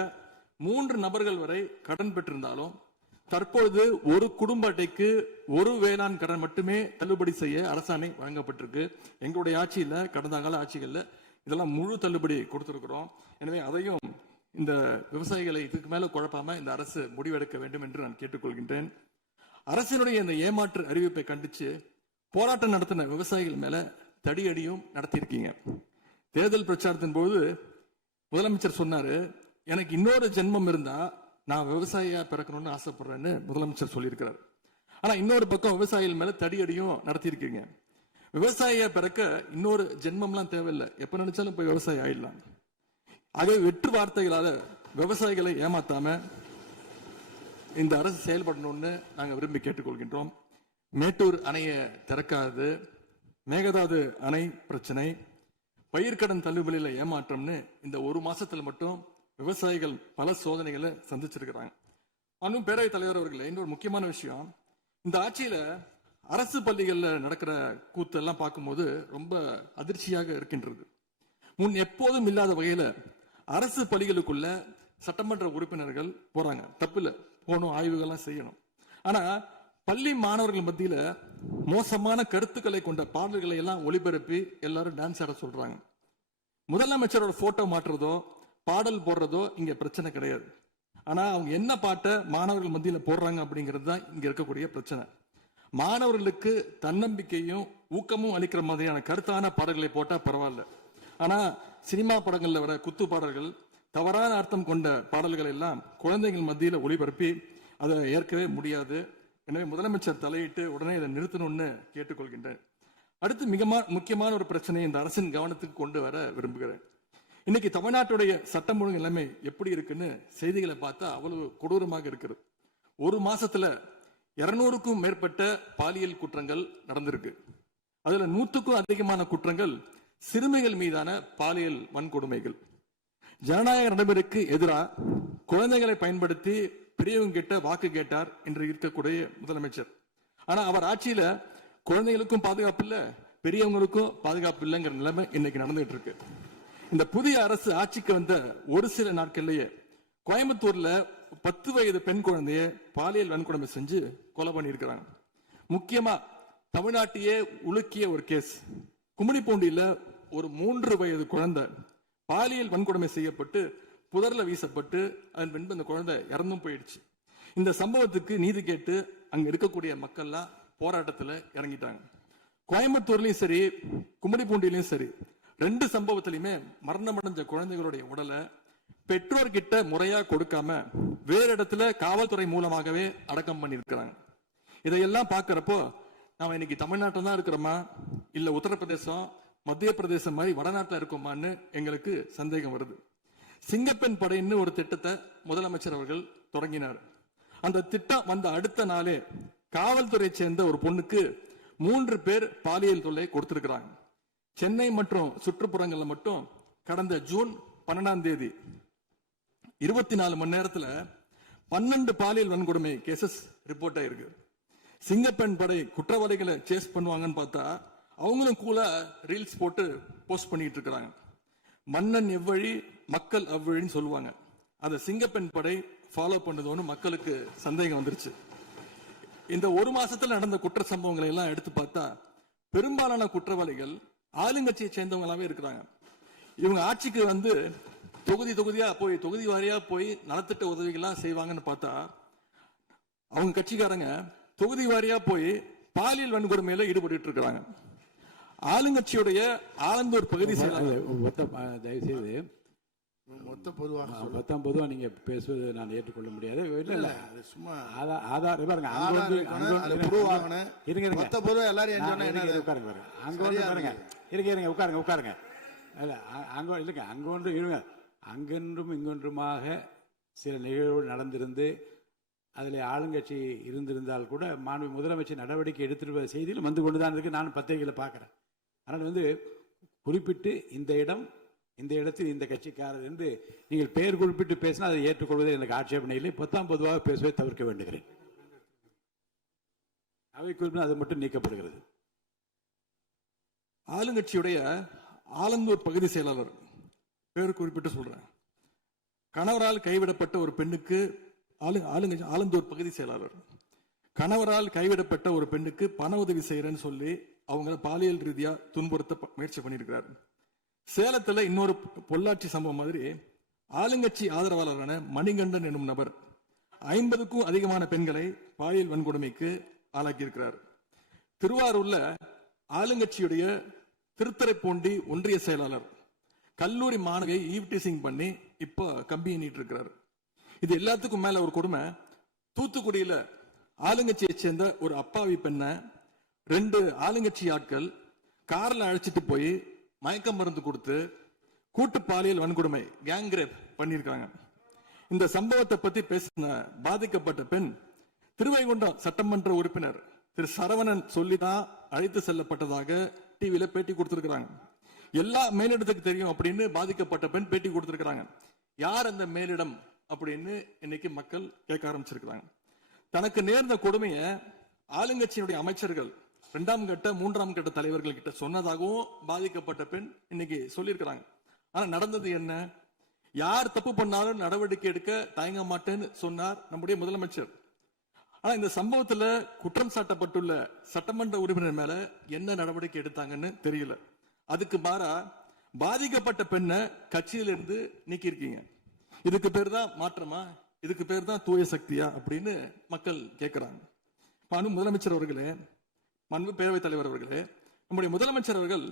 3 நபர்கள் வரை கடன் பெற்றிருந்தாலும் தற்பொழுது ஒரு குடும்ப அட்டைக்கு ஒரு வேளாண் கடன் மட்டுமே தள்ளுபடி செய்ய அரசாணை வழங்கப்பட்டிருக்கு. எங்களுடைய ஆட்சியில, கடந்த கால ஆட்சிகள்ல இதெல்லாம் முழு தள்ளுபடி கொடுத்திருக்கிறோம். எனவே அதையும் இந்த விவசாயிகளை இதுக்கு மேல குழப்பாம இந்த அரசு முடிவெடுக்க வேண்டும் என்று நான் கேட்டுக்கொள்கின்றேன். அரசினுடைய இந்த ஏமாற்று அறிவிப்பை கண்டிச்சு போராட்டம் நடத்தின விவசாயிகள் மேல தடியடியும் நடத்தியிருக்கீங்க. தேர்தல் பிரச்சாரத்தின் போது முதலமைச்சர் சொன்னாரு, எனக்கு இன்னொரு ஜென்மம் இருந்தா நான் விவசாயியா பிறக்கணும்னு ஆசைப்படுறேன்னு முதலமைச்சர் சொல்லியிருக்கிறார். ஆனா இன்னொரு பக்கம் விவசாயிகள் மேல தடியடியும் நடத்தியிருக்கீங்க. விவசாயியா பிறக்க இன்னொரு ஜென்மம்லாம் தேவையில்லை, எப்ப நினைச்சாலும் போய் விவசாயி ஆயிடலாம். ஆகவே வெற்று வார்த்தைகளால விவசாயிகளை ஏமாத்தாம இந்த அரசு செயல்படணும்னு நாங்க விரும்பி கேட்டுக்கொள்கின்றோம். மேட்டூர் அணையை திறக்காது, மேகதாது அணை பிரச்சனை, பயிர்க்கடன் தள்ளுபடியில ஏமாற்றம்னு இந்த 1 மாசத்துல மட்டும் விவசாயிகள் பல சோதனைகளை சந்திச்சிருக்கிறாங்க. இன்னும் பேரவைத் தலைவர் அவர்களே, இன்னொரு முக்கியமான விஷயம், இந்த ஆட்சியில அரசு பள்ளிகள்ல நடக்கிற கூத்தெல்லாம் பார்க்கும்போது ரொம்ப அதிர்ச்சியாக இருக்கின்றது. முன் எப்போதும் இல்லாத வகையில அரசு பள்ளிகளுக்குள்ள சட்டமன்ற உறுப்பினர்கள் போறாங்க. தப்பில்ல, போகணும், ஆய்வுகள்லாம் செய்யணும். ஆனா பள்ளி மாணவர்கள் மத்தியில மோசமான கருத்துக்களை கொண்ட பாடல்களை எல்லாம் ஒளிபரப்பி எல்லாரும் டான்ஸ் ஆட சொல்றாங்க. முதலமைச்சரோட போட்டோ மாற்றுறதோ பாடல் போடுறதோ இங்க பிரச்சனை கிடையாது. ஆனா அவங்க என்ன பாட்டை மாணவர்கள் மத்தியில போடுறாங்க அப்படிங்கிறது தான் இங்க இருக்கக்கூடிய பிரச்சனை. மாணவர்களுக்கு தன்னம்பிக்கையும் ஊக்கமும் அளிக்கிற மாதிரியான கருத்தான பாடல்களை போட்டா பரவாயில்ல. ஆனா சினிமா படங்கள்ல வர குத்து பாடல்கள், தவறான அர்த்தம் கொண்ட பாடல்கள் எல்லாம் குழந்தைகள் மத்தியில ஒளிபரப்பி அதை ஏற்கவே முடியாது. எனவே முதலமைச்சர் தலையிட்டு உடனே இதை நிறுத்தணும்னு கேட்டுக்கொள்கின்றேன். அடுத்து மிக முக்கியமான ஒரு பிரச்சனையை இந்த அரசின் கவனத்துக்கு கொண்டு வர விரும்புகிறேன். இன்னைக்கு தமிழ்நாட்டுடைய சட்டம் ஒழுங்கு நிலைமை எப்படி இருக்குன்னு செய்திகளை பார்த்தா அவ்வளவு கொடூரமாக இருக்கிறது. 1 மாசத்துல 200க்கும் மேற்பட்ட பாலியல் குற்றங்கள் நடந்திருக்கு. அதுல 100க்கும் அதிகமான குற்றங்கள் சிறுமிகள் மீதான பாலியல் வன்கொடுமைகள். ஜனநாயக நடைமுறைக்கு எதிராக குழந்தைகளை பயன்படுத்தி பெரியவங்க கிட்ட வாக்கு கேட்டார் என்று இருக்கக்கூடிய முதலமைச்சர். ஆனா அவர் ஆட்சியில குழந்தைகளுக்கும் பாதுகாப்பு இல்ல, பெரியவங்களுக்கும் பாதுகாப்பு இல்லைங்கிற நிலைமை இன்னைக்கு நடந்துட்டு இருக்கு. இந்த புதிய அரசு ஆட்சிக்கு வந்த ஒரு சில நாட்கள்லயே கோயம்புத்தூர்ல 10 வயது பெண் குழந்தைய பாலியல் வன்கொடுமை செஞ்சு கொலை பண்ணியிருக்கிறாங்க. முக்கியமா தமிழ்நாட்டையே உலுக்கிய ஒரு கேஸ், கும்மிடிப்பூண்டியில ஒரு 3 வயது குழந்தை பாலியல் வன்கொடுமை செய்யப்பட்டு புதர்ல வீசப்பட்டு அதன் பின்பு அந்த குழந்தை இறந்தும் போயிடுச்சு. இந்த சம்பவத்துக்கு நீதி கேட்டு அங்க இருக்கக்கூடிய மக்கள்லாம் போராட்டத்துல இறங்கிட்டாங்க. கோயம்புத்தூர்லயும் சரி, கும்மிடிப்பூண்டிலையும் சரி, 2 சம்பவத்திலையுமே மரணமடைஞ்ச குழந்தைகளுடைய உடலை பெற்றோர்கிட்ட முறையா கொடுக்காம வேற இடத்துல காவல்துறை மூலமாகவே அடக்கம் பண்ணியிருக்கிறாங்க. இதையெல்லாம் பார்க்கிறப்போ நாம இன்னைக்கு தமிழ்நாட்டில் தான் இருக்கிறோமா, இல்ல உத்தரப்பிரதேசம், மத்திய பிரதேசம் மாதிரி வடநாட்டில் இருக்கோமான்னு எங்களுக்கு சந்தேகம் வருது. சிங்கப்பெண் படைன்னு ஒரு திட்டத்தை முதலமைச்சர் அவர்கள் தொடங்கினார். அந்த திட்டம் வந்த அடுத்த நாளே காவல்துறை சேர்ந்த ஒரு பொண்ணுக்கு 3 பேர் பாலியல் தொல்லை கொடுத்திருக்கிறாங்க. சென்னை மற்றும் சுற்றுப்புறங்கள்ல மட்டும் கடந்த ஜூன் 12ஆம் தேதி 24 மணி நேரத்துல 12 பாலியல் வன்கொடுமை கேசஸ் ரிப்போர்ட் ஆயிருக்கு. சிங்கப்பெண் படை குற்றவாளிகளை சேஸ் பண்ணுவாங்கன்னு பார்த்தா அவங்களும் கூட ரீல்ஸ் போட்டு போஸ்ட் பண்ணிட்டு இருக்காங்க. மன்னன் எவ்வழி மக்கள் அவ்வழின்னு சொல்லுவாங்க. அதை சிங்கப்பெண் படை ஃபாலோ பண்ணுதோன்னு மக்களுக்கு சந்தேகம் வந்துருச்சு. இந்த 1 மாசத்துல நடந்த குற்ற சம்பவங்களை எல்லாம் எடுத்து பார்த்தா பெரும்பாலான குற்றவாளிகள் ஆளுங்கட்சியை சேர்ந்தவங்களாவே இருக்கிறாங்க. இவங்க ஆட்சிக்கு வந்து தொகுதியா போய் தொகுதி வாரியா போய் நலத்திட்ட உதவிகள்லாம் செய்வாங்கன்னு பார்த்தா அவங்க கட்சிக்காரங்க தொகுதி வாரியா போய் பாலியல் வன்கொடுமையில ஈடுபட்டு இருக்கிறாங்க. ஆளுங்கட்சியுடைய ஆலந்தூர் பகுதி தயவு செய்து மொத்தம் பொதுவாக நீங்க பேசுவது நான் ஏற்றுக்கொள்ள முடியாது. இல்ல அது சும்மா ஆதார் பாருங்க, உட்காருங்க. இல்லைங்க, அங்கொன்று இருங்க. அங்கொன்றும் இங்கொன்றுமாக சில நிகழ்வுகள் நடந்திருந்து அதில் ஆளுங்கட்சி இருந்திருந்தால் கூட மாண்பு முதலமைச்சர் நடவடிக்கை எடுத்துட்டு செய்தியில் வந்து கொண்டுதான் இருக்கு. நான் பத்திரிகையில் பார்க்கிறேன். அதனால் வந்து குறிப்பிட்டு இந்த இடத்தில் இந்த கட்சிக்காரர் என்று நீங்கள் பெயர் குறிப்பிட்டு பேசினா அதை ஏற்றுக்கொள்வதை எனக்கு ஆட்சேபனை இல்லை. பொதுவாக பேசுவதை தவிர்க்க வேண்டுகிறேன். அவை குறிப்பிட்டு அது மட்டும் நீக்கப்படுகிறது. ஆளுங்கட்சியுடைய ஆலந்தூர் பகுதி செயலாளர் பேர் குறிப்பிட்டு சொல்றேன். கணவரால் கைவிடப்பட்ட ஒரு பெண்ணுக்கு ஆலந்தூர் பகுதி செயலாளர் கணவரால் கைவிடப்பட்ட ஒரு பெண்ணுக்கு பண உதவி செய்யறேன்னு சொல்லி அவங்க பாலியல் ரீதியா துன்புறுத்த முயற்சி பண்ணியிருக்கிறார். சேலத்துல இன்னொரு பொள்ளாச்சி சம்பவம் மாதிரி ஆளுங்கட்சி ஆதரவாளரான மணிகண்டன் என்னும் நபர் 50க்கும் அதிகமான பெண்களை பாலியல் வன்கொடுமைக்கு ஆளாக்கியிருக்கிறார். திருவாரூர்ல ஆளுங்கட்சியுடைய திருத்துறைப்பூண்டி ஒன்றிய செயலாளர் கல்லூரி மாணவியை ஈவ்டீசிங் பண்ணி இப்ப கம்பி எண்ணிட்டு இருக்கிறார். இது எல்லாத்துக்கும் மேல ஒரு கொடுமை, தூத்துக்குடியில ஆளுங்கட்சியை சேர்ந்த ஒரு அப்பாவி பெண்ணை 2 ஆளுங்கட்சி ஆட்கள் கார்ல அழைச்சிட்டு போய் மயக்க மருந்து கொடுத்து கூட்டு பாலியல் வன்கொடுமை கேங் ரேப் பண்ணியிருக்காங்க. இந்த சம்பவத்தை பத்தி பேசின பாதிக்கப்பட்ட பெண் திருவைகுண்டம் சட்டமன்ற உறுப்பினர் திரு சரவணன் சொல்லிதான் அழைத்து செல்லப்பட்டதாக டிவியில பேட்டி கொடுத்திருக்கிறாங்க. எல்லா மேலிடத்துக்கு தெரியும் அப்படின்னு பாதிக்கப்பட்ட பெண் பேட்டி கொடுத்திருக்கிறாங்க. யார் அந்த மேலிடம் அப்படின்னு இன்னைக்கு மக்கள் கேட்க ஆரம்பிச்சிருக்கிறாங்க. தனக்கு நேர்ந்த கொடுமையை ஆளுங்கட்சியினுடைய அமைச்சர்கள் 2ஆம் கட்ட 3ஆம் கட்ட தலைவர்கள் கிட்ட சொன்னதாகவும் பாதிக்கப்பட்ட பெண் இன்னைக்கு சொல்லியிருக்கிறாங்க. ஆனா நடந்தது என்ன? யார் தப்பு பண்ணாலும் நடவடிக்கை எடுக்க தயங்க மாட்டேன்னு சொன்னார் நம்முடைய முதலமைச்சர். ஆனா இந்த சம்பவத்துல குற்றம் சாட்டப்பட்டுள்ள சட்டமன்ற உறுப்பினர் மேல என்ன நடவடிக்கை எடுத்தாங்கன்னு தெரியல. அதுக்கு மாறா பாதிக்கப்பட்ட பெண்ணை கட்சியிலிருந்து நீக்கி இருக்கீங்க. இதுக்கு பேர் தான் மாற்றமா? இதுக்கு பேர் தான் தூய சக்தியா அப்படின்னு மக்கள் கேட்கிறாங்க. முதலமைச்சர் அவர்களே, மாண்பு பேரவைத் தலைவர் அவர்களே, நம்முடைய முதலமைச்சர் அவர்கள்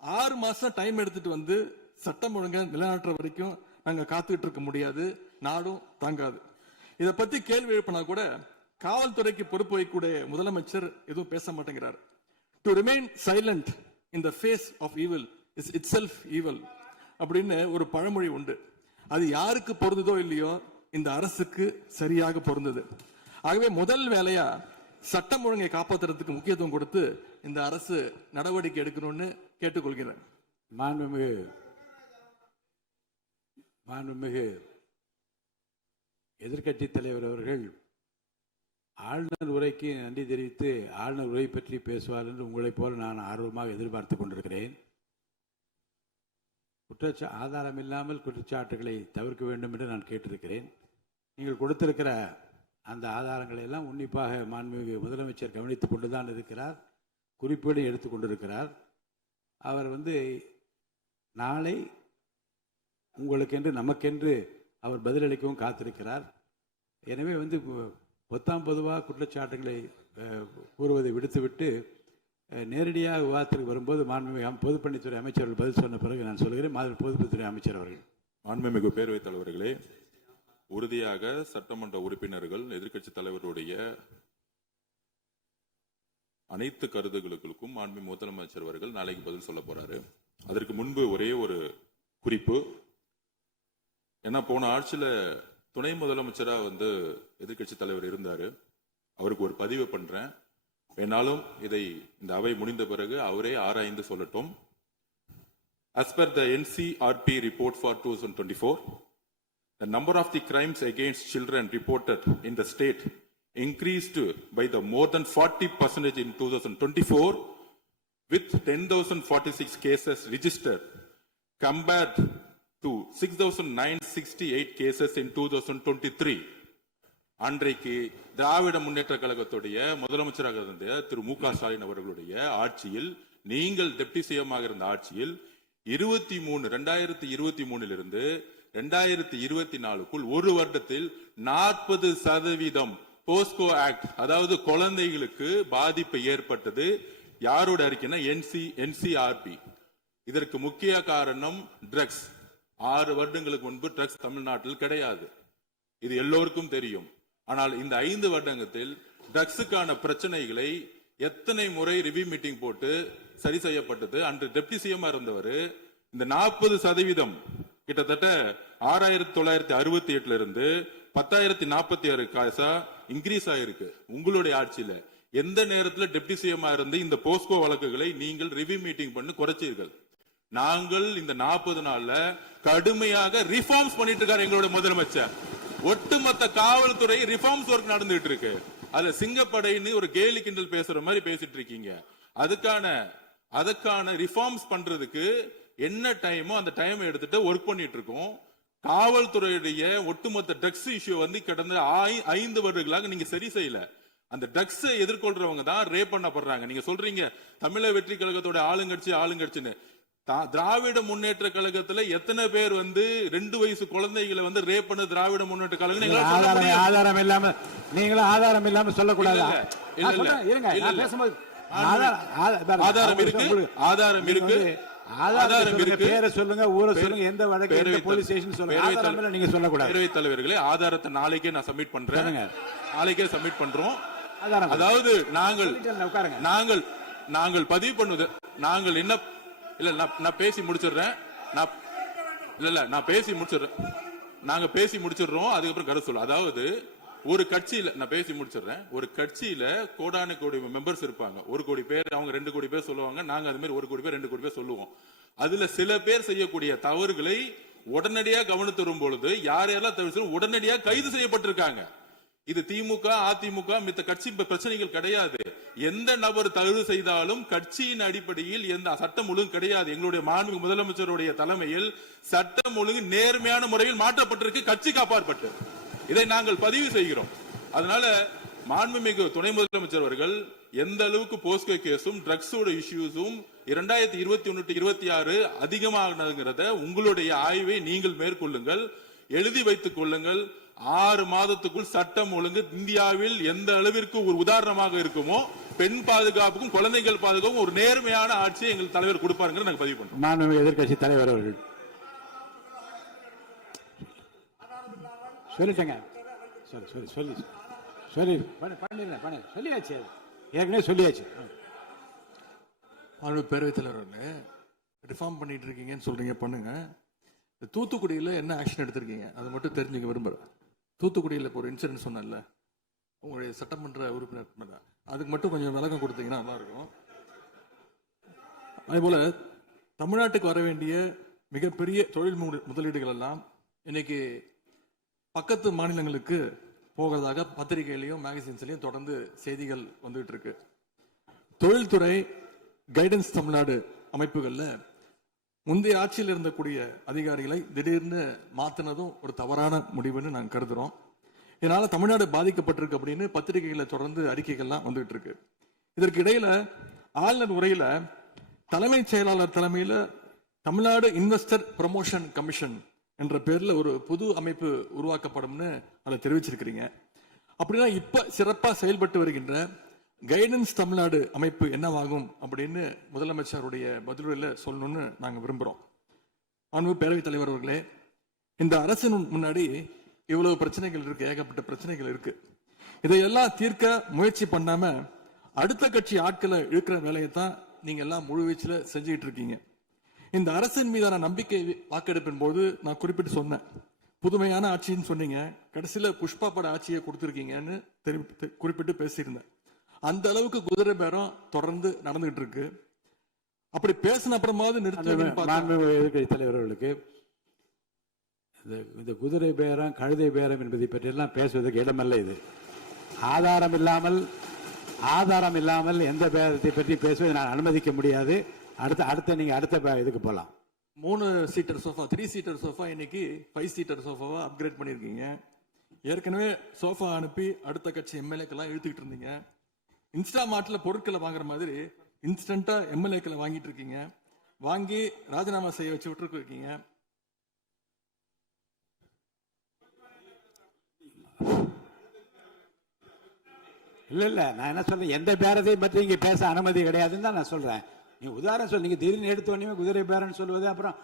6 மாசம் டைம் எடுத்துட்டு வந்து சட்டம் ஒழுங்கை நிலைநாட்டுற வரைக்கும் நாங்க காத்துக்கிட்டு இருக்க முடியாது, நாடும் தாங்காது. இதை பத்தி கேள்வி எழுப்பினா கூட காவல்துறைக்கு பொறுப்பு வைக்கக்கூடிய முதலமைச்சர் எதுவும் பேச மாட்டேங்கிறார். To remain silent in the face of evil is itself evil அப்படின்னு ஒரு பழமொழி உண்டு. அது யாருக்கு பொருந்ததோ இல்லையோ இந்த அரசுக்கு சரியாக பொருந்தது. ஆகவே முதல் வேலையா சட்டம் ஒழுங்கை காப்பாற்றுறதுக்கு முக்கியத்துவம் கொடுத்து இந்த அரசு நடவடிக்கை எடுக்கணும்னு கேட்டுக்கொள்கிறேன். மாண்புமிகு எதிர்கட்சி தலைவர் அவர்கள் ஆளுநர் உரைக்கு நன்றி தெரிவித்து ஆளுநர் உரை பற்றி பேசுவார் என்று உங்களைப் போல நான் ஆர்வமாக எதிர்பார்த்து கொண்டிருக்கிறேன். ஆதாரம் இல்லாமல் குற்றச்சாட்டுகளை தவிர்க்க வேண்டும் என்று நான் கேட்டிருக்கிறேன். நீங்கள் கொடுத்திருக்கிற அந்த ஆதாரங்களை எல்லாம் உன்னிப்பாக மாண்புமிகு முதலமைச்சர் கவனித்துக் கொண்டுதான் இருக்கிறார், குறிப்பீடு எடுத்துக் கொண்டிருக்கிறார். அவர் நாளை உங்களுக்கென்று நமக்கென்று அவர் பதிலளிக்கவும் காத்திருக்கிறார். எனவே வந்து பொதுவாக குற்றச்சாட்டுகளை கூறுவதை விடுத்துவிட்டு நேரடியாக விவாதத்திற்கு வரும்போது மாண்புமிகு பொதுப்பணித்துறை அமைச்சர்கள் பதில் சொன்ன பிறகு நான் சொல்கிறேன். பொதுப்பணித்துறை அமைச்சர் அவர்கள். மாண்புமிகு பேரவைத் தலைவர்களே, உறுதியாக சட்டமன்ற உறுப்பினர்கள் எதிர்க்கட்சி தலைவருடைய அனைத்து கருத்துகளுக்கும் மாண்புமிகு முதலமைச்சர் அவர்கள் நாளைக்கு பதில் சொல்ல போறாரு. அதற்கு முன்பு ஒரே ஒரு குறிப்பு. ஏன்னா போன ஆட்சியில துணை முதலமைச்சரா வந்து எதிர்க்கட்சி தலைவர் இருந்தாரு. அவருக்கு ஒரு பதிவு பண்றேன். வேணாலும் இதை இந்த அவை முடிந்த பிறகு அவரே ஆராய்ந்து சொல்லட்டும். As per the NCRP report for 2024, the number of the crimes against children reported in the state increased by the more than 40% in 2024, with 10,046 cases registered compared to 6,968 cases in 2023. அன்றைக்கு திராவிட முன்னேற்ற கழகத்துடைய முதலமைச்சராக இருந்த திரு மு க ஸ்டாலின் அவர்களுடைய ஆட்சியில், நீங்கள் டெப்டி சிஎம்மாக இருந்த ஆட்சியில் 2023 இருந்து 2024க்குள் ஒரு வருடத்தில் 40% போஸ்கோ ஆக்ட், அதாவது குழந்தைகளுக்கு பாதிப்பு ஏற்பட்டது. யாரோட அறிக்கைன்னா என்சிஆர்பி. இதற்கு முக்கிய காரணம் ட்ரக்ஸ். 6 வருடங்களுக்கு முன்பு ட்ரக்ஸ் தமிழ்நாட்டில் கிடையாது, இது எல்லோருக்கும் தெரியும். ஆனால் இந்த 5 வருடத்தில் ட்ரக்ஸுக்கான பிரச்சனைகளை எத்தனை முறை ரிவ்யூ மீட்டிங் போட்டு சரி செய்யப்பட்டது. அன்று டெப்டி சிஎம் இருந்தவர் இந்த 40% கிட்டத்தட்ட 6,968 இருந்து 10,046 காசா இன்க்ரீஸ் ஆயிருக்கு. உங்களுடைய ஆட்சியில எந்த நேரத்தில் டெப்டி சிஎம் இருந்து இந்த போஸ்கோ வழக்குகளை நீங்கள் ரிவ்யூ மீட்டிங் பண்ணி குறைச்சீர்கள்? நாங்கள் இந்த 40 நாள்ல கடுமையாக ரிஃபார்ம்ஸ் பண்ணிட்டு இருக்காரு எங்களுடைய முதலமைச்சர். ஒட்டுமொத்த காவல்துறை ரிஃபார்ம்ஸ் ஒர்க் நடந்துட்டு இருக்கு. அதுல சிங்கப்படைன்னு ஒரு கேலி கிண்டல் பேசுற மாதிரி பேசிட்டு இருக்கீங்க. அதுக்கான ரிஃபார்ம்ஸ் பண்றதுக்கு என்ன டைமோ அந்த டைம் எடுத்துட்டு ஒர்க் பண்ணிட்டு இருக்கோம். காவல்துறையுடைய ஒட்டுமொத்த ட்ரக்ஸ் இஷ்யூ வந்து கடந்த 5 வருடங்களாக நீங்க சரி செய்யல. அந்த ட்ரக்ஸ் எதிர்கொள்றவங்க தான் ரேப் பண்ணப்படுறாங்க. நீங்க சொல்றீங்க தமிழக வெற்றி கழகத்தோட ஆளுங்கட்சின்னு. திராவிட முன்னேற்ற கழகத்துல எத்தனை பேர் வந்து 2 வயசு குழந்தைகளை வந்து ரேப் பண்ண திராவிட முன்னேற்ற கழகம் ஆதாரம் இல்லாம நீங்களும் ஆதாரம் இல்லாம சொல்லக்கூடாது. ஆதாரம் இருக்கு. பேரை சொல்லுங்க, ஊரை சொல்லுங்க, எந்த வழக்கு போலீஸ் ஸ்டேஷன் சொல்லுங்க. ஆதாரம் நீங்க சொல்லக்கூடாது. பேரவைத் தலைவர்களே, ஆதாரத்தை நாளைக்கே நான் சப்மிட் பண்றேன். நாளைக்கே சப்மிட் பண்றோம். அதாவது நாங்கள் பதிவு பண்ணுவது, நாங்கள் என்ன இல்ல நான் பேசி முடிச்சிடுறேன். நாங்க பேசி முடிச்சிடுறோம். அதுக்கப்புறம் கருத்து சொல்ல. அதாவது ஒரு கட்சியில நான் பேசி முடிச்சிடுறேன். ஒரு கட்சியில கோடான கோடி மெம்பர்ஸ் இருப்பாங்க. 1 கோடி பேர், அவங்க 2 கோடி பேர் சொல்லுவாங்க. நாங்க அது மாதிரி 1 கோடி பேர் 2 கோடி பேர் சொல்லுவோம். அதுல சில பேர் செய்யக்கூடிய தவறுகளை உடனடியாக கவனித்து வரும் பொழுது யார் யாரெல்லாம் தவிர உடனடியாக கைது செய்யப்பட்டிருக்காங்க. இது திமுக, அதிமுக மித்த கட்சி பிரச்சனைகள் கிடையாது. எந்த நபர் தவறு செய்தாலும் கட்சியின் அடிப்படையில் எந்த சட்டம் ஒழுங்கு கிடையாது. எங்களுடைய மாண்புமிகு முதலமைச்சருடைய தலைமையில் சட்டம் ஒழுங்கு நேர்மையான முறையில் மாற்றப்பட்டிருக்கு, கட்சிக்கு அப்பாற்பட்டு. இதை நாங்கள் பதிவு செய்கிறோம். அதனால மாண்புமிகு துணை முதலமைச்சர் அவர்கள் எந்த அளவுக்கு போஸ்கோ கேஸும் ட்ரக்ஸோட இஷ்யூஸும் 2021-26 அதிகமாகிறத உங்களுடைய ஆய்வை நீங்கள் மேற்கொள்ளுங்கள், எழுதி வைத்துக் கொள்ளுங்கள். 6 மாதத்துக்குள் சட்டம் ஒழுங்கு இந்தியாவில் எந்த அளவிற்கு ஒரு உதாரணமாக இருக்குமோ பெண் பாதுகாப்புக்கும் குழந்தைகள் பாதுகாப்புக்கும் ஒரு நேர்மையான ஆட்சியை எங்கள் தலைவர் கொடுப்பாருங்க. நாங்கள் பதிவு பண்றோம். மாண்புமிகு எதிர்க்கட்சி தலைவர் அவர்கள் சொல்லிட்டேங்க. சொல்லியாச்சு, ஏற்கனவே சொல்லியாச்சு. பேரவைத் தலைவர் ரிஃபார்ம் பண்ணிட்டு இருக்கீங்கன்னு சொல்றீங்க, பண்ணுங்க. தூத்துக்குடியில என்ன ஆக்ஷன் எடுத்திருக்கீங்க அது மட்டும் தெரிஞ்சுக்க விரும்புறேன். தூத்துக்குடியில் இப்போ ஒரு இன்சிடென்ட் சொன்னல உங்களுடைய சட்டமன்ற உறுப்பினர், அதுக்கு மட்டும் கொஞ்சம் விளக்கம் கொடுத்தீங்கன்னா நல்லா இருக்கும். அதே போல தமிழ்நாட்டுக்கு வர வேண்டிய மிகப்பெரிய தொழில் முதலீடுகள் எல்லாம் இன்னைக்கு பக்கத்து மாநிலங்களுக்கு போகிறதாக பத்திரிகையிலையும் மேகசின்ஸ்லையும் தொடர்ந்து செய்திகள் வந்துட்டு இருக்கு. தொழில்துறை கைடன்ஸ் தமிழ்நாடு அமைப்புகள்ல முந்தைய ஆட்சியில் இருந்தக்கூடிய அதிகாரிகளை திடீர்னு மாத்தினதும் ஒரு தவறான முடிவுன்னு நாங்கள் கருதுறோம். இதனால தமிழ்நாடு பாதிக்கப்பட்டிருக்கு அப்படின்னு பத்திரிகைகளை தொடர்ந்து அறிக்கைகள்லாம் வந்துட்டு இருக்கு. இதற்கு இடையில ஆளுநர் உரையில தலைமைச் செயலாளர் தலைமையில தமிழ்நாடு இன்வெஸ்டர் ப்ரமோஷன் கமிஷன் என்ற பேர்ல ஒரு புது அமைப்பு உருவாக்கப்படும்னு அதில் தெரிவிச்சிருக்கிறீங்க. அப்படின்னா இப்ப சிறப்பா செயல்பட்டு வருகின்ற கைடன்ஸ் தமிழ்நாடு அமைப்பு என்னவாகும் அப்படின்னு முதலமைச்சருடைய பதிலுரையில சொல்லணும்னு நாங்க விரும்புறோம். அன்பு பேரவைத் தலைவர் அவர்களே, இந்த அரசின் முன்னாடி இவ்வளவு பிரச்சனைகள் இருக்கு, ஏகப்பட்ட பிரச்சனைகள் இருக்கு. இதையெல்லாம் தீர்க்க முயற்சி பண்ணாம அடுத்த கட்சி ஆட்களை இழுக்கிற வேலையை தான் நீங்க எல்லாம் முழுவீச்சுல செஞ்சுக்கிட்டு இருக்கீங்க. இந்த அரசின் மீதான நம்பிக்கை வாக்கெடுப்பின் போது நான் குறிப்பிட்டு சொன்னேன், புதுமையான ஆட்சின்னு சொன்னீங்க, கடைசியில புஷ்பா பட ஆட்சியை கொடுத்துருக்கீங்கன்னு குறிப்பிட்டு பேசியிருந்தேன். அந்த அளவுக்கு குதிரை பேரம் தொடர்ந்து நடந்துகிட்டு இருக்கு. அப்படி பேசின அப்புறமாவது எதிர்க்கட்சி தலைவர்களுக்கு இந்த குதிரை பேரம் கழுதை பேரம் என்பதை பற்றி எல்லாம் பேசுவதற்கு இடமல்ல. இது ஆதாரம் இல்லாமல் எந்த பேரத்தை பற்றி பேசுவதை நான் அனுமதிக்க முடியாது. நீங்க அடுத்த இதுக்கு போலாம். 3 சீட்டர் சோஃபா 3 சீட்டர் சோஃபா இன்னைக்கு 5 சீட்டர் சோஃபாவா அப்கிரேட் பண்ணிருக்கீங்க. ஏற்கனவே சோஃபா அனுப்பி அடுத்த கட்சி எம்எல்ஏக்கெல்லாம் இழுத்துக்கிட்டு இருந்தீங்க. இன்ஸ்டா மார்ட்ல பொருட்களை வாங்குற மாதிரி இன்ஸ்டன்டா எம்எல்ஏக்களை வாங்கிட்டு இருக்கீங்க. வாங்கி ராஜினாமா செய்ய வச்சு விட்டு இருக்கீங்க. இல்ல நான் என்ன சொல்றேன், எந்த பேரத்தையும் பற்றி இங்க பேச அனுமதி கிடையாதுன்னு தான் நான் சொல்றேன். நீங்க உதாரணம் சொல்லி நீங்க திடீர்னு எடுத்தோடனே குதிரை பேரன்னு சொல்லுவது, அப்புறம்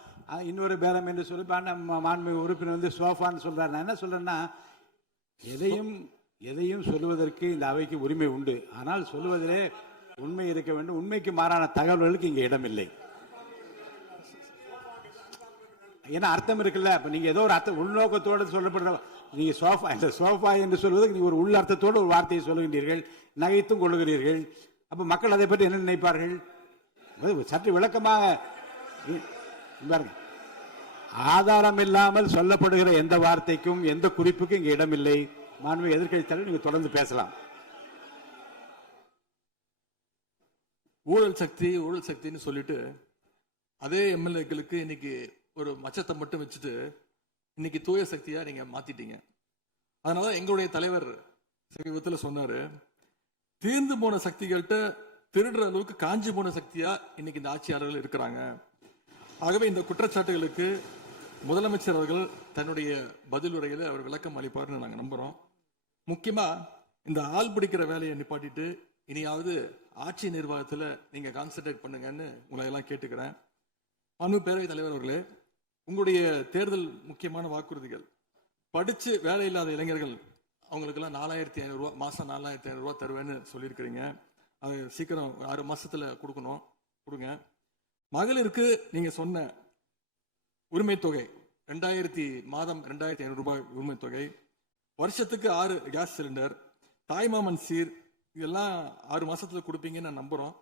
இன்னொரு பேரம் என்று சொல்லி மாண்புமிகு உறுப்பினர் வந்து சோஃபான்னு சொல்றாரு. நான் என்ன சொல்றேன்னா, எதையும் சொல்லுவதற்கு இந்த அவைக்கு உரிமை உண்டு. ஆனால் சொல்லுவதிலே உண்மை இருக்க வேண்டும். உண்மைக்கு மாறான தகவல்களுக்கு இங்க இடமில்லை. ஏன்னா அர்த்தம் இருக்குல்ல. அப்ப நீங்க ஏதோ ஒரு அர்த்தம் உள்நோக்கத்தோடு சொல்லப்படுற நீங்க சோஃபா இந்த சோஃபா என்று சொல்வதற்கு நீங்க ஒரு உள்ளர்த்தத்தோடு ஒரு வார்த்தையை சொல்லுகின்றீர்கள், நகைத்தும் கொள்ளுகிறீர்கள். அப்ப மக்கள் அதை பற்றி என்ன நினைப்பார்கள்? சற்று விளக்கமாக பாருங்க. ஆதாரம் இல்லாமல் சொல்லப்படுகிற எந்த வார்த்தைக்கும் எந்த குறிப்புக்கும் இங்க இடமில்லை. மாண்புமிகு எதிர்க்கட்சி தலைவர், நீங்க தொடர்ந்து பேசலாம். ஊழல் சக்தின்னு சொல்லிட்டு அதே எம்எல்ஏக்களுக்கு இன்னைக்கு ஒரு மச்சத்தை மட்டும் வச்சுட்டு இன்னைக்கு தூய சக்தியா நீங்க மாத்திட்டீங்க. அதனால எங்களுடைய தலைவர் சமீபத்தில் சொன்னாரு, தீர்ந்து போன சக்திகள்கிட்ட திருடுற அளவுக்கு காஞ்சி போன சக்தியா இன்னைக்கு இந்த ஆட்சியாளர்கள் இருக்கிறாங்க. ஆகவே இந்த குற்றச்சாட்டுகளுக்கு முதலமைச்சர் அவர்கள் தன்னுடைய பதிலுரையில அவர் விளக்கம் அளிப்பார்னு நாங்க நம்புறோம். முக்கியமா இந்த ஆள் பிடிக்கிற வேலையை நிப்பாட்டிட்டு இனியாவது ஆட்சி நிர்வாகத்துல நீங்க கான்சென்ட்ரேட் பண்ணுங்கன்னு உங்களை எல்லாம் கேட்டுக்கிறேன். அன்பு பேரவைத் தலைவர் அவர்களே, உங்களுடைய தேர்தல் முக்கியமான வாக்குறுதிகள், படிச்சு வேலை இல்லாத இளைஞர்கள் அவங்களுக்கெல்லாம் 4500 ரூபாய் மாசம் 4500 ரூபாய் தருவேன்னு சொல்லியிருக்கிறீங்க. அது சீக்கிரம் 6 மாசத்துல கொடுங்க. மகளிருக்கு நீங்க சொன்ன உரிமை தொகை மாதம் 2500 ரூபாய் உரிமை தொகை, வருஷத்துக்கு 6 கேஸ் சிலிண்டர், தாய்மாமன் சீர், இதெல்லாம் 6 மாசத்துல கொடுப்பீங்கன்னு நான் நம்புறோம்.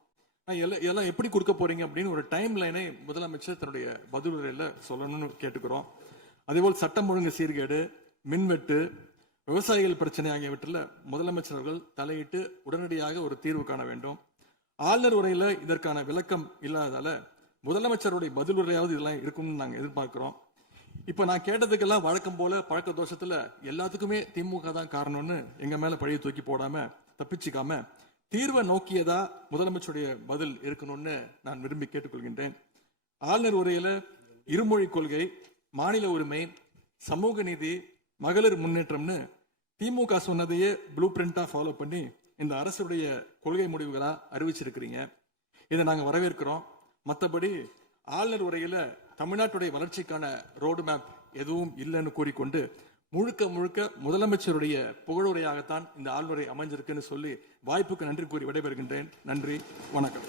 இதெல்லாம் எப்படி கொடுக்க போறீங்க அப்படின்னு ஒரு டைம் லைனை முதலமைச்சர் தன்னுடைய பதிலுரையில சொல்லணும்னு கேட்டுக்கிறோம். அதேபோல் சட்டம் ஒழுங்கு சீர்கேடு, மின்வெட்டு, விவசாயிகள் பிரச்சனை ஆகியவற்றில் முதலமைச்சர் அவர்கள் தலையிட்டு உடனடியாக ஒரு தீர்வு காண வேண்டும். ஆளுநர் உரையில இதற்கான விளக்கம் இல்லாததால முதலமைச்சருடைய பதிலுரையாவது இதெல்லாம் இருக்கும்னு நாங்கள் எதிர்பார்க்கிறோம். இப்ப நான் கேட்டதுக்கெல்லாம் வழக்கம் போல பழக்க தோஷத்துல எல்லாத்துக்குமே திமுக தான் காரணம்னு எங்க மேல பழிய தூக்கி போடாம தப்பிச்சுக்காம தீர்வை நோக்கியதா முதலமைச்சருடைய பதில் இருக்கணும்னு நான் விரும்பி கேட்டுக்கொள்கின்றேன். ஆளுநர் உரையில இருமொழி கொள்கை, மாநில உரிமை, சமூக நீதி, மகளிர் முன்னேற்றம்னு திமுக சொன்னதையே ப்ளூ பிரிண்டா ஃபாலோ பண்ணி இந்த அரசுடைய கொள்கை முடிவுகளா அறிவிச்சிருக்கிறீங்க. இதை நாங்க வரவேற்கிறோம். மற்றபடி ஆளுநர் உரையில தமிழ்நாட்டுடைய வளர்ச்சிக்கான ரோடு மேப் எதுவும் இல்லைன்னு கூறிக்கொண்டு முழுக்க முதலமைச்சருடைய புகழுரையாகத்தான் இந்த ஆளுநரை அமைஞ்சிருக்குன்னு சொல்லி வாய்ப்புக்கு நன்றி கூறி விடைபெறுகின்றேன். நன்றி, வணக்கம்.